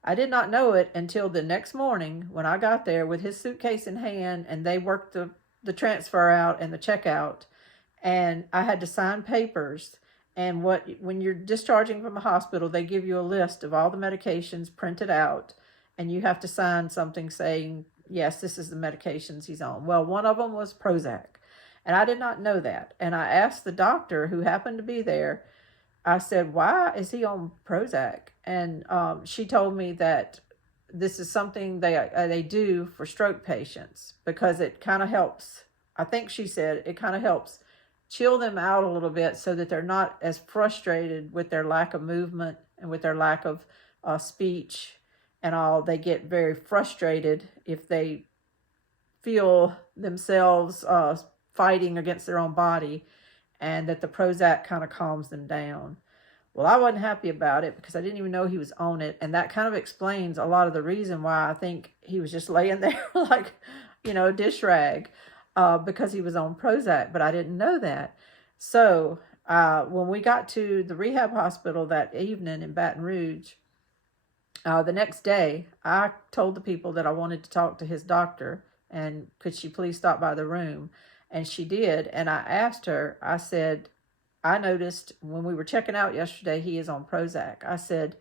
I did not know it until the next morning when I got there with his suitcase in hand and they worked the transfer out and the checkout, and I had to sign papers. And when you're discharging from a hospital, they give you a list of all the medications printed out, and you have to sign something saying, yes, this is the medications he's on. Well, one of them was Prozac, and I did not know that. And I asked the doctor who happened to be there, I said, why is he on Prozac? And she told me that this is something they do for stroke patients because it kind of helps. I think she said it kind of helps chill them out a little bit so that they're not as frustrated with their lack of movement and with their lack of speech and all. They get very frustrated if they feel themselves fighting against their own body, and that the Prozac kind of calms them down. Well, I wasn't happy about it because I didn't even know he was on it. And that kind of explains a lot of the reason why I think he was just laying there like, a dish rag because he was on Prozac, but I didn't know that. So when we got to the rehab hospital that evening in Baton Rouge, the next day, I told the people that I wanted to talk to his doctor and could she please stop by the room? And she did. And I asked her, I said, I noticed when we were checking out yesterday, he is on Prozac. I said,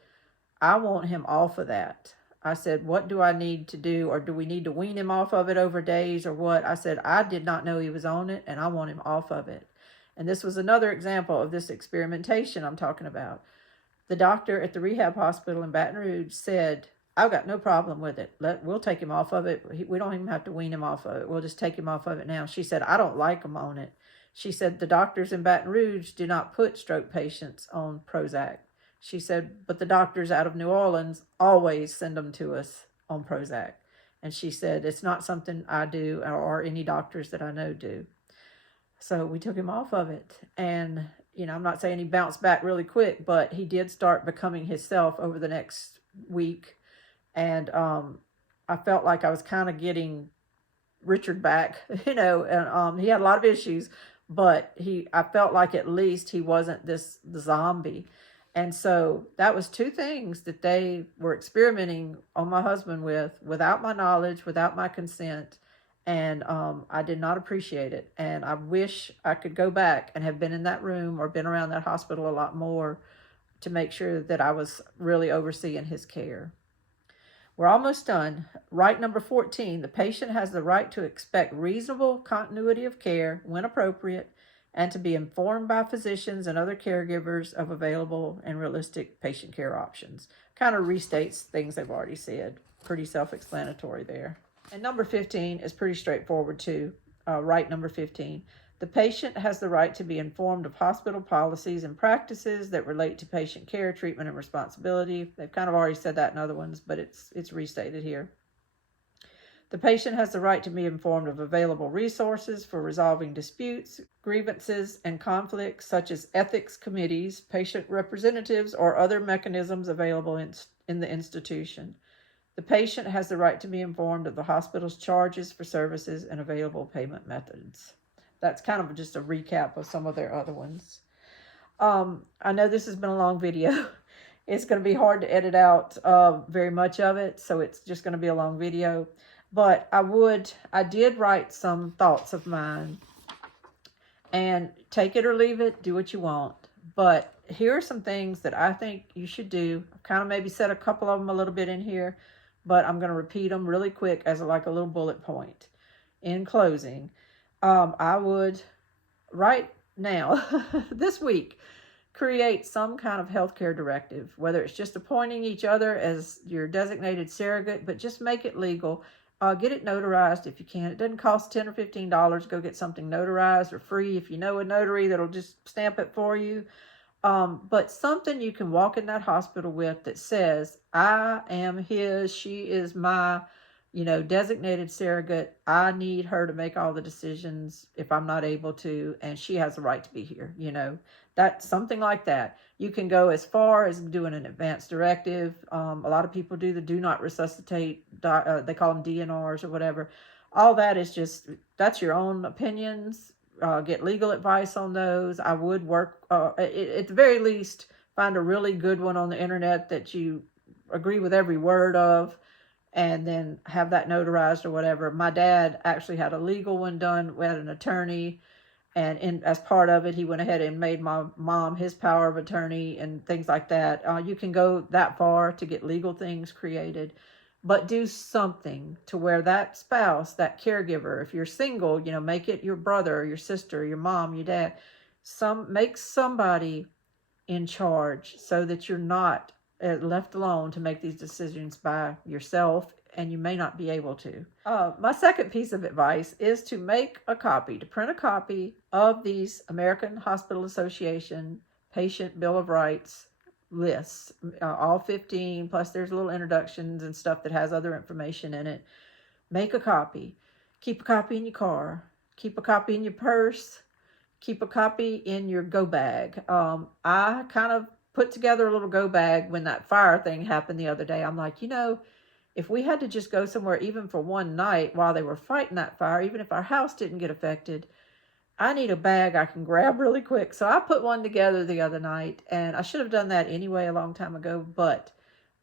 I want him off of that. I said, what do I need to do? Or do we need to wean him off of it over days or what? I said, I did not know he was on it and I want him off of it. And this was another example of this experimentation I'm talking about. The doctor at the rehab hospital in Baton Rouge said, I've got no problem with it. We'll take him off of it. We don't even have to wean him off of it. We'll just take him off of it now. She said, I don't like him on it. She said, the doctors in Baton Rouge do not put stroke patients on Prozac. She said, but the doctors out of New Orleans always send them to us on Prozac. And she said, it's not something I do or any doctors that I know do. So we took him off of it. And, I'm not saying he bounced back really quick, but he did start becoming himself over the next week. And I felt like I was kind of getting Richard back, and he had a lot of issues, but I felt like at least he wasn't the zombie. And so that was two things that they were experimenting on my husband without my knowledge, without my consent. And I did not appreciate it. And I wish I could go back and have been in that room or been around that hospital a lot more to make sure that I was really overseeing his care. We're almost done. Right number 14, the patient has the right to expect reasonable continuity of care when appropriate and to be informed by physicians and other caregivers of available and realistic patient care options. Kind of restates things they've already said. Pretty self-explanatory there. And number 15 is pretty straightforward too. Right number 15. The patient has the right to be informed of hospital policies and practices that relate to patient care, treatment, and responsibility. They've kind of already said that in other ones, but it's restated here. The patient has the right to be informed of available resources for resolving disputes, grievances, and conflicts, such as ethics committees, patient representatives, or other mechanisms available in the institution. The patient has the right to be informed of the hospital's charges for services and available payment methods. That's kind of just a recap of some of their other ones. I know this has been a long video. It's going to be hard to edit out very much of it, so it's just going to be a long video. But I did write some thoughts of mine, and take it or leave it, do what you want. But here are some things that I think you should do. I've kind of maybe said a couple of them a little bit in here, but I'm going to repeat them really quick as like a little bullet point. In closing, I would right now, this week, create some kind of healthcare directive, whether it's just appointing each other as your designated surrogate, but just make it legal. Get it notarized if you can. It doesn't cost $10 or $15. Go get something notarized or free if you know a notary that'll just stamp it for you. But something you can walk in that hospital with that says, I am she is my, designated surrogate. I need her to make all the decisions if I'm not able to, and she has the right to be here, That's something like that. You can go as far as doing an advance directive. A lot of people do the do not resuscitate, they call them DNRs or whatever. All that is just, that's your own opinions. Get legal advice on those. I would work, at the very least, find a really good one on the internet that you agree with every word of, and then have that notarized or whatever. My dad actually had a legal one done. We had an attorney, and as part of it, he went ahead and made my mom his power of attorney and things like that. You can go that far to get legal things created, but do something to where that spouse, that caregiver, if you're single, make it your brother, your sister, your mom, your dad. Make somebody in charge so that you're not left alone to make these decisions by yourself, and you may not be able to. My second piece of advice is to print a copy of these American Hospital Association Patient Bill of Rights lists, all 15, plus there's little introductions and stuff that has other information in it. Make a copy. Keep a copy in your car. Keep a copy in your purse. Keep a copy in your go bag. I kind of put together a little go bag when that fire thing happened the other day. I'm like, if we had to just go somewhere even for one night while they were fighting that fire, even if our house didn't get affected, I need a bag I can grab really quick. So I put one together the other night, and I should have done that anyway a long time ago, but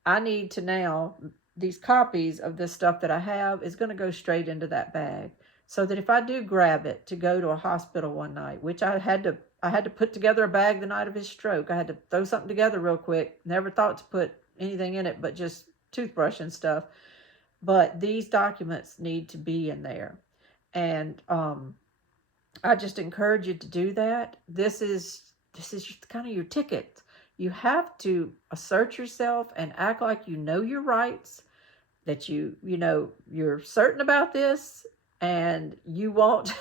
I need to now, these copies of this stuff that I have is going to go straight into that bag, so that if I do grab it to go to a hospital one night, which I had to put together a bag the night of his stroke. I had to throw something together real quick. Never thought to put anything in it but just toothbrush and stuff. But these documents need to be in there. And I just encourage you to do that. This is just kind of your ticket. You have to assert yourself and act like you know your rights, that you're certain about this, and you want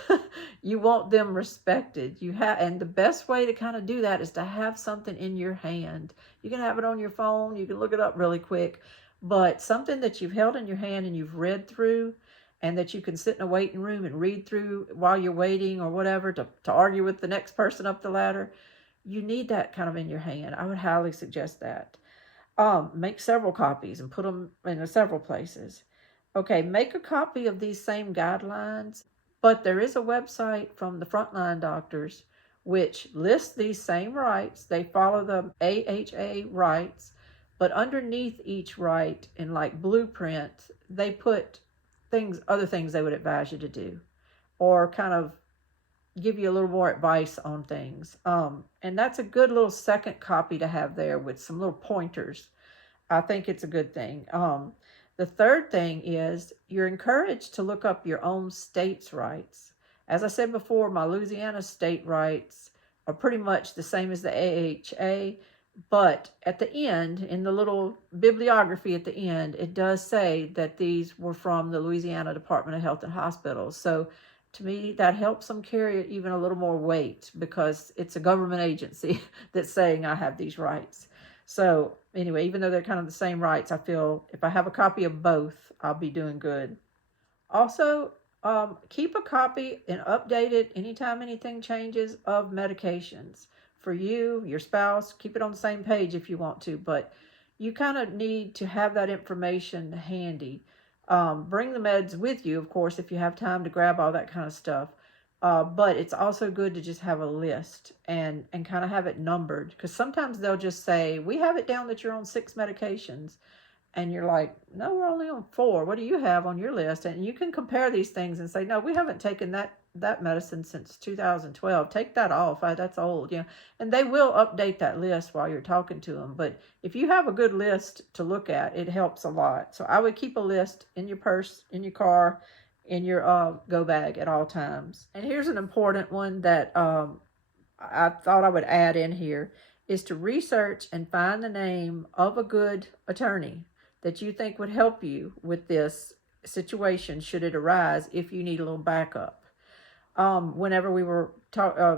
them respected. And the best way to kind of do that is to have something in your hand. You can have it on your phone. You can look it up really quick. but something that you've held in your hand and you've read through, and that you can sit in a waiting room and read through while you're waiting or whatever to argue with the next person up the ladder. You need that kind of in your hand. I would highly suggest that. Make several copies and put them in several places. Okay, make a copy of these same guidelines, but there is a website from the Frontline Doctors which lists these same rights. They follow the AHA rights, but underneath each right in like blueprint, they put other things they would advise you to do, or kind of give you a little more advice on things. And that's a good little second copy to have there with some little pointers. I think it's a good thing. The third thing is you're encouraged to look up your own state's rights. As I said before, my Louisiana state rights are pretty much the same as the AHA, but at the end, in the little bibliography at the end, it does say that these were from the Louisiana Department of Health and Hospitals. So to me, that helps them carry even a little more weight, because it's a government agency that's saying I have these rights. So anyway, even though they're kind of the same rights, I feel if I have a copy of both, I'll be doing good. Also, keep a copy and update it anytime anything changes of medications. For you, your spouse, keep it on the same page if you want to, but you kind of need to have that information handy. Bring the meds with you, of course, if you have time to grab all that kind of stuff. But it's also good to just have a list and kind of have it numbered, because sometimes they'll just say, we have it down that you're on 6 medications. And you're like, no, we're only on 4. What do you have on your list? And you can compare these things and say, no, we haven't taken that medicine since 2012. Take that off. That's old, you know. And they will update that list while you're talking to them. But if you have a good list to look at, it helps a lot. So I would keep a list in your purse, in your car, in your go bag at all times. And here's an important one that I thought I would add in here, is to research and find the name of a good attorney that you think would help you with this situation should it arise, if you need a little backup. Whenever we were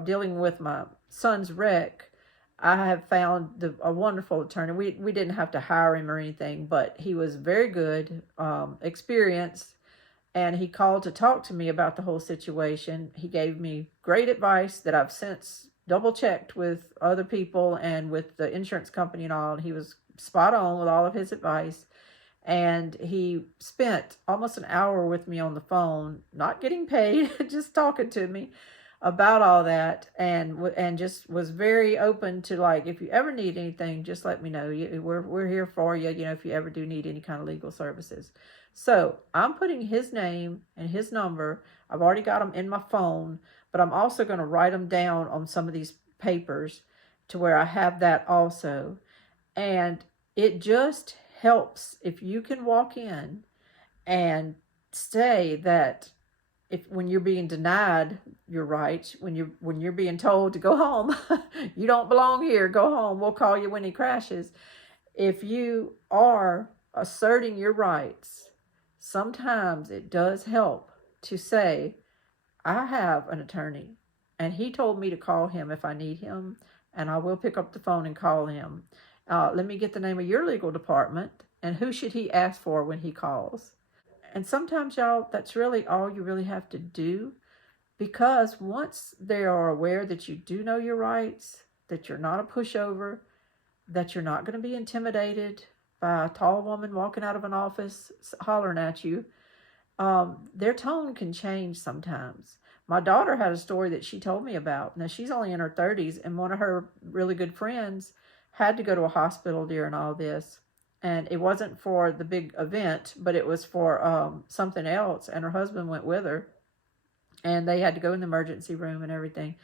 dealing with my son's wreck, I have found a wonderful attorney. We didn't have to hire him or anything, but he was very good, experienced, and he called to talk to me about the whole situation. He gave me great advice that I've since double checked with other people and with the insurance company and all, and he was spot on with all of his advice. And he spent almost an hour with me on the phone, not getting paid, just talking to me about all that, and just was very open to, like, if you ever need anything, just let me know. We're here for you, you know, if you ever do need any kind of legal services. So I'm putting his name and his number. I've already got them in my phone, but I'm also going to write them down on some of these papers to where I have that also. And it just helps if you can walk in and say that when you're being denied your rights, when you're being told to go home, you don't belong here, go home, we'll call you when he crashes. If you are asserting your rights, sometimes it does help to say, I have an attorney and he told me to call him if I need him, and I will pick up the phone and call him. Let me get the name of your legal department, and who should he ask for when he calls? And sometimes, y'all, that's really all you really have to do, because once they are aware that you do know your rights, that you're not a pushover, that you're not going to be intimidated by a tall woman walking out of an office hollering at you, their tone can change sometimes. My daughter had a story that she told me about. Now, she's only in her 30s, and one of her really good friends had to go to a hospital during all this. And it wasn't for the big event, but it was for something else. And her husband went with her. And they had to go in the emergency room and everything.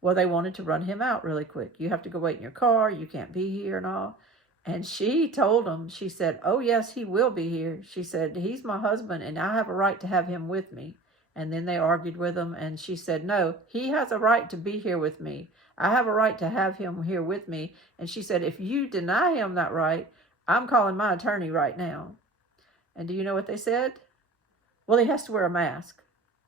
Well, they wanted to run him out really quick. You have to go wait in your car. You can't be here and all. And she told him, she said, oh, yes, he will be here. She said, he's my husband, and I have a right to have him with me. And then they argued with him. And she said, no, he has a right to be here with me. I have a right to have him here with me. And she said, if you deny him that right, I'm calling my attorney right now. And do you know what they said? Well, he has to wear a mask.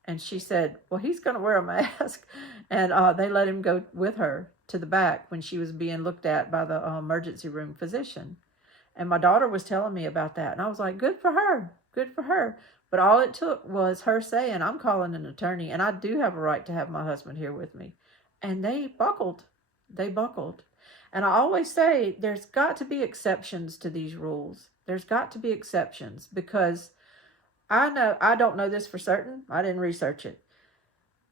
And she said, well, he's going to wear a mask. And they let him go with her to the back when she was being looked at by the emergency room physician. And my daughter was telling me about that. And I was like, good for her. Good for her. But all it took was her saying, I'm calling an attorney and I do have a right to have my husband here with me. And they buckled. They buckled. And I always say there's got to be exceptions to these rules. There's got to be exceptions because I don't know this for certain. I didn't research it.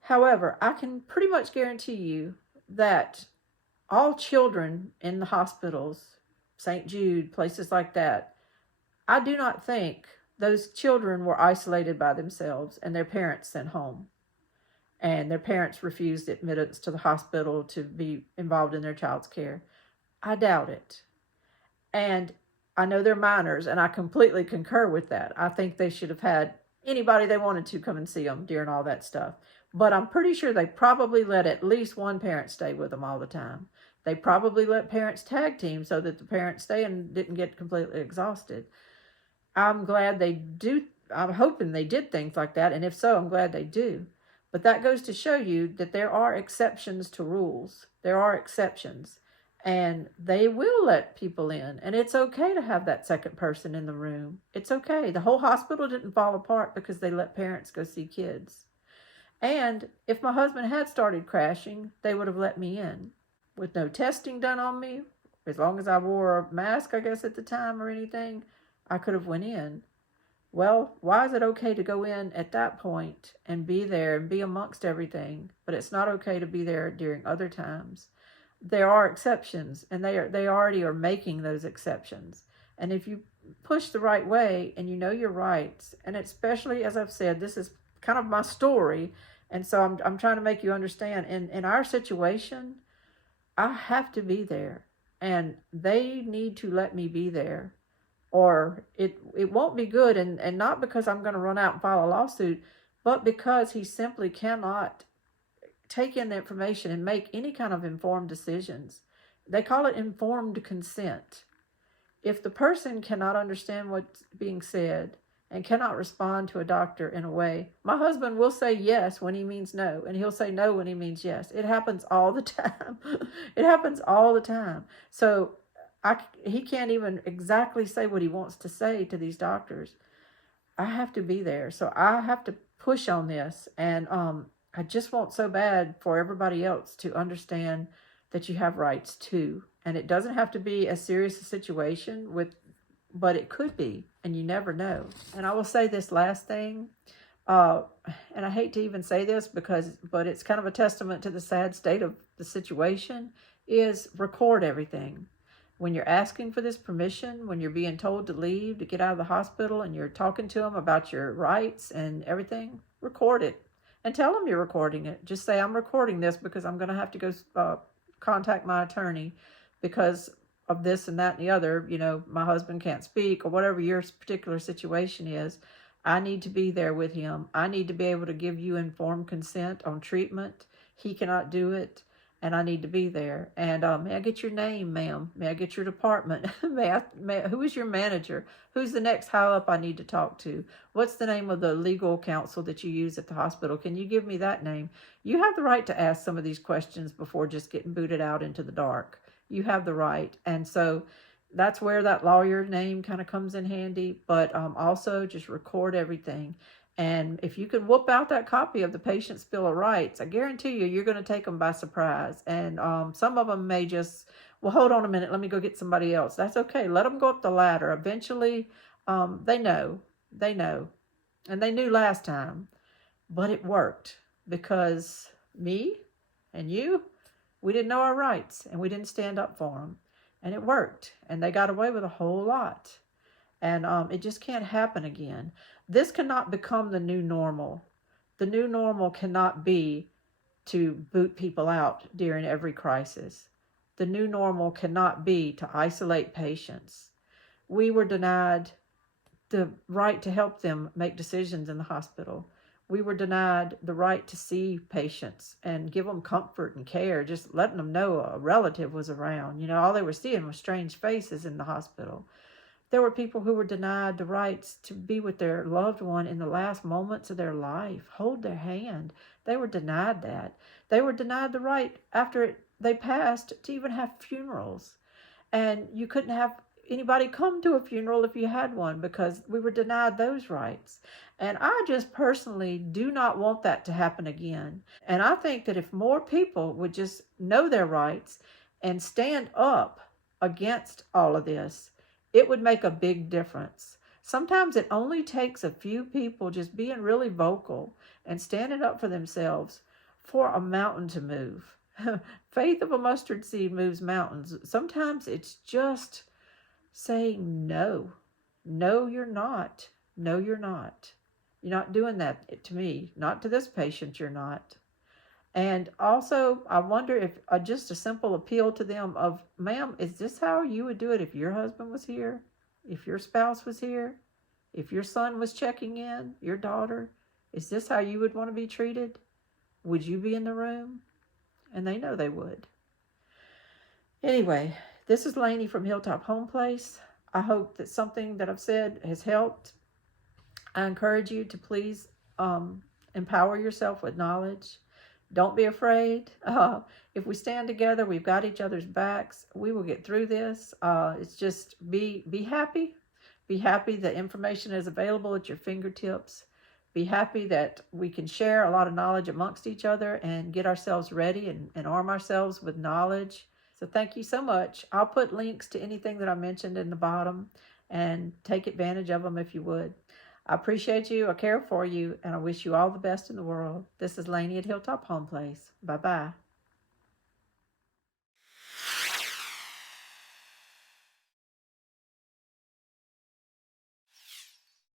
However, I can pretty much guarantee you that all children in the hospitals, St. Jude, places like that, I do not think those children were isolated by themselves and their parents sent home. And their parents refused admittance to the hospital to be involved in their child's care. I doubt it. And I know they're minors, and I completely concur with that. I think they should have had anybody they wanted to come and see them during all that stuff. But I'm pretty sure they probably let at least one parent stay with them all the time. They probably let parents tag team so that the parents stay and didn't get completely exhausted. I'm glad they do. I'm hoping they did things like that. And if so, I'm glad they do. But that goes to show you that there are exceptions to rules. There are exceptions. And they will let people in. And it's okay to have that second person in the room. It's okay. The whole hospital didn't fall apart because they let parents go see kids. And if my husband had started crashing, they would have let me in with no testing done on me. As long as I wore a mask, I guess, at the time or anything, I could have went in. Well, why is it okay to go in at that point and be there and be amongst everything, but it's not okay to be there during other times? There are exceptions, and they already are making those exceptions. And if you push the right way and you know your rights, and especially, as I've said, this is kind of my story, and so I'm trying to make you understand. In our situation, I have to be there, and they need to let me be there, or it won't be good. And not because I'm going to run out and file a lawsuit, but because he simply cannot take in the information and make any kind of informed decisions. They call it informed consent. If the person cannot understand what's being said and cannot respond to a doctor in a way, my husband will say yes when he means no, and he'll say no when he means yes. It happens all the time. It happens all the time. So he can't even exactly say what he wants to say to these doctors. I have to be there. So I have to push on this. And I just want so bad for everybody else to understand that you have rights too. And it doesn't have to be as serious a situation but it could be, and you never know. And I will say this last thing, and I hate to even say this but it's kind of a testament to the sad state of the situation, is record everything. When you're asking for this permission, when you're being told to leave, to get out of the hospital, and you're talking to them about your rights and everything, record it. And tell them you're recording it. Just say, I'm recording this because I'm going to have to go contact my attorney because of this and that and the other. You know, my husband can't speak, or whatever your particular situation is. I need to be there with him. I need to be able to give you informed consent on treatment. He cannot do it, and I need to be there. And may I get your name, ma'am? May I get your department? Who is your manager? Who's the next high up I need to talk to? What's the name of the legal counsel that you use at the hospital? Can you give me that name? You have the right to ask some of these questions before just getting booted out into the dark. You have the right. And so that's where that lawyer name kind of comes in handy. But also just record everything. And if you can whoop out that copy of the Patient's Bill of Rights, I guarantee you're going to take them by surprise. And some of them may just, well, hold on a minute, let me go get somebody else. That's okay. Let them go up the ladder. Eventually, they know. They know. And they knew last time. But it worked because me and you, we didn't know our rights and we didn't stand up for them. And it worked. And they got away with a whole lot. And it just can't happen again. This cannot become the new normal. The new normal cannot be to boot people out during every crisis. The new normal cannot be to isolate patients. We were denied the right to help them make decisions in the hospital. We were denied the right to see patients and give them comfort and care, just letting them know a relative was around. You know, all they were seeing was strange faces in the hospital. There were people who were denied the rights to be with their loved one in the last moments of their life, hold their hand. They were denied that. They were denied the right after they passed to even have funerals. And you couldn't have anybody come to a funeral if you had one, because we were denied those rights. And I just personally do not want that to happen again. And I think that if more people would just know their rights and stand up against all of this, it would make a big difference. Sometimes it only takes a few people just being really vocal and standing up for themselves for a mountain to move. Faith of a mustard seed moves mountains. Sometimes it's just saying no. No, you're not. No, you're not. You're not doing that to me. Not to this patient, you're not. And also, I wonder if just a simple appeal to them of, ma'am, is this how you would do it if your husband was here? If your spouse was here? If your son was checking in? Your daughter? Is this how you would want to be treated? Would you be in the room? And they know they would. Anyway, this is Lainey from Hilltop Home Place. I hope that something that I've said has helped. I encourage you to please empower yourself with knowledge. Don't be afraid. If we stand together, we've got each other's backs. We will get through this. It's just be happy. Be happy that information is available at your fingertips. Be happy that we can share a lot of knowledge amongst each other and get ourselves ready and arm ourselves with knowledge. So thank you so much. I'll put links to anything that I mentioned in the bottom, and take advantage of them if you would. I appreciate you. I care for you, and I wish you all the best in the world. This is Lainey at Hilltop Home Place. Bye-bye.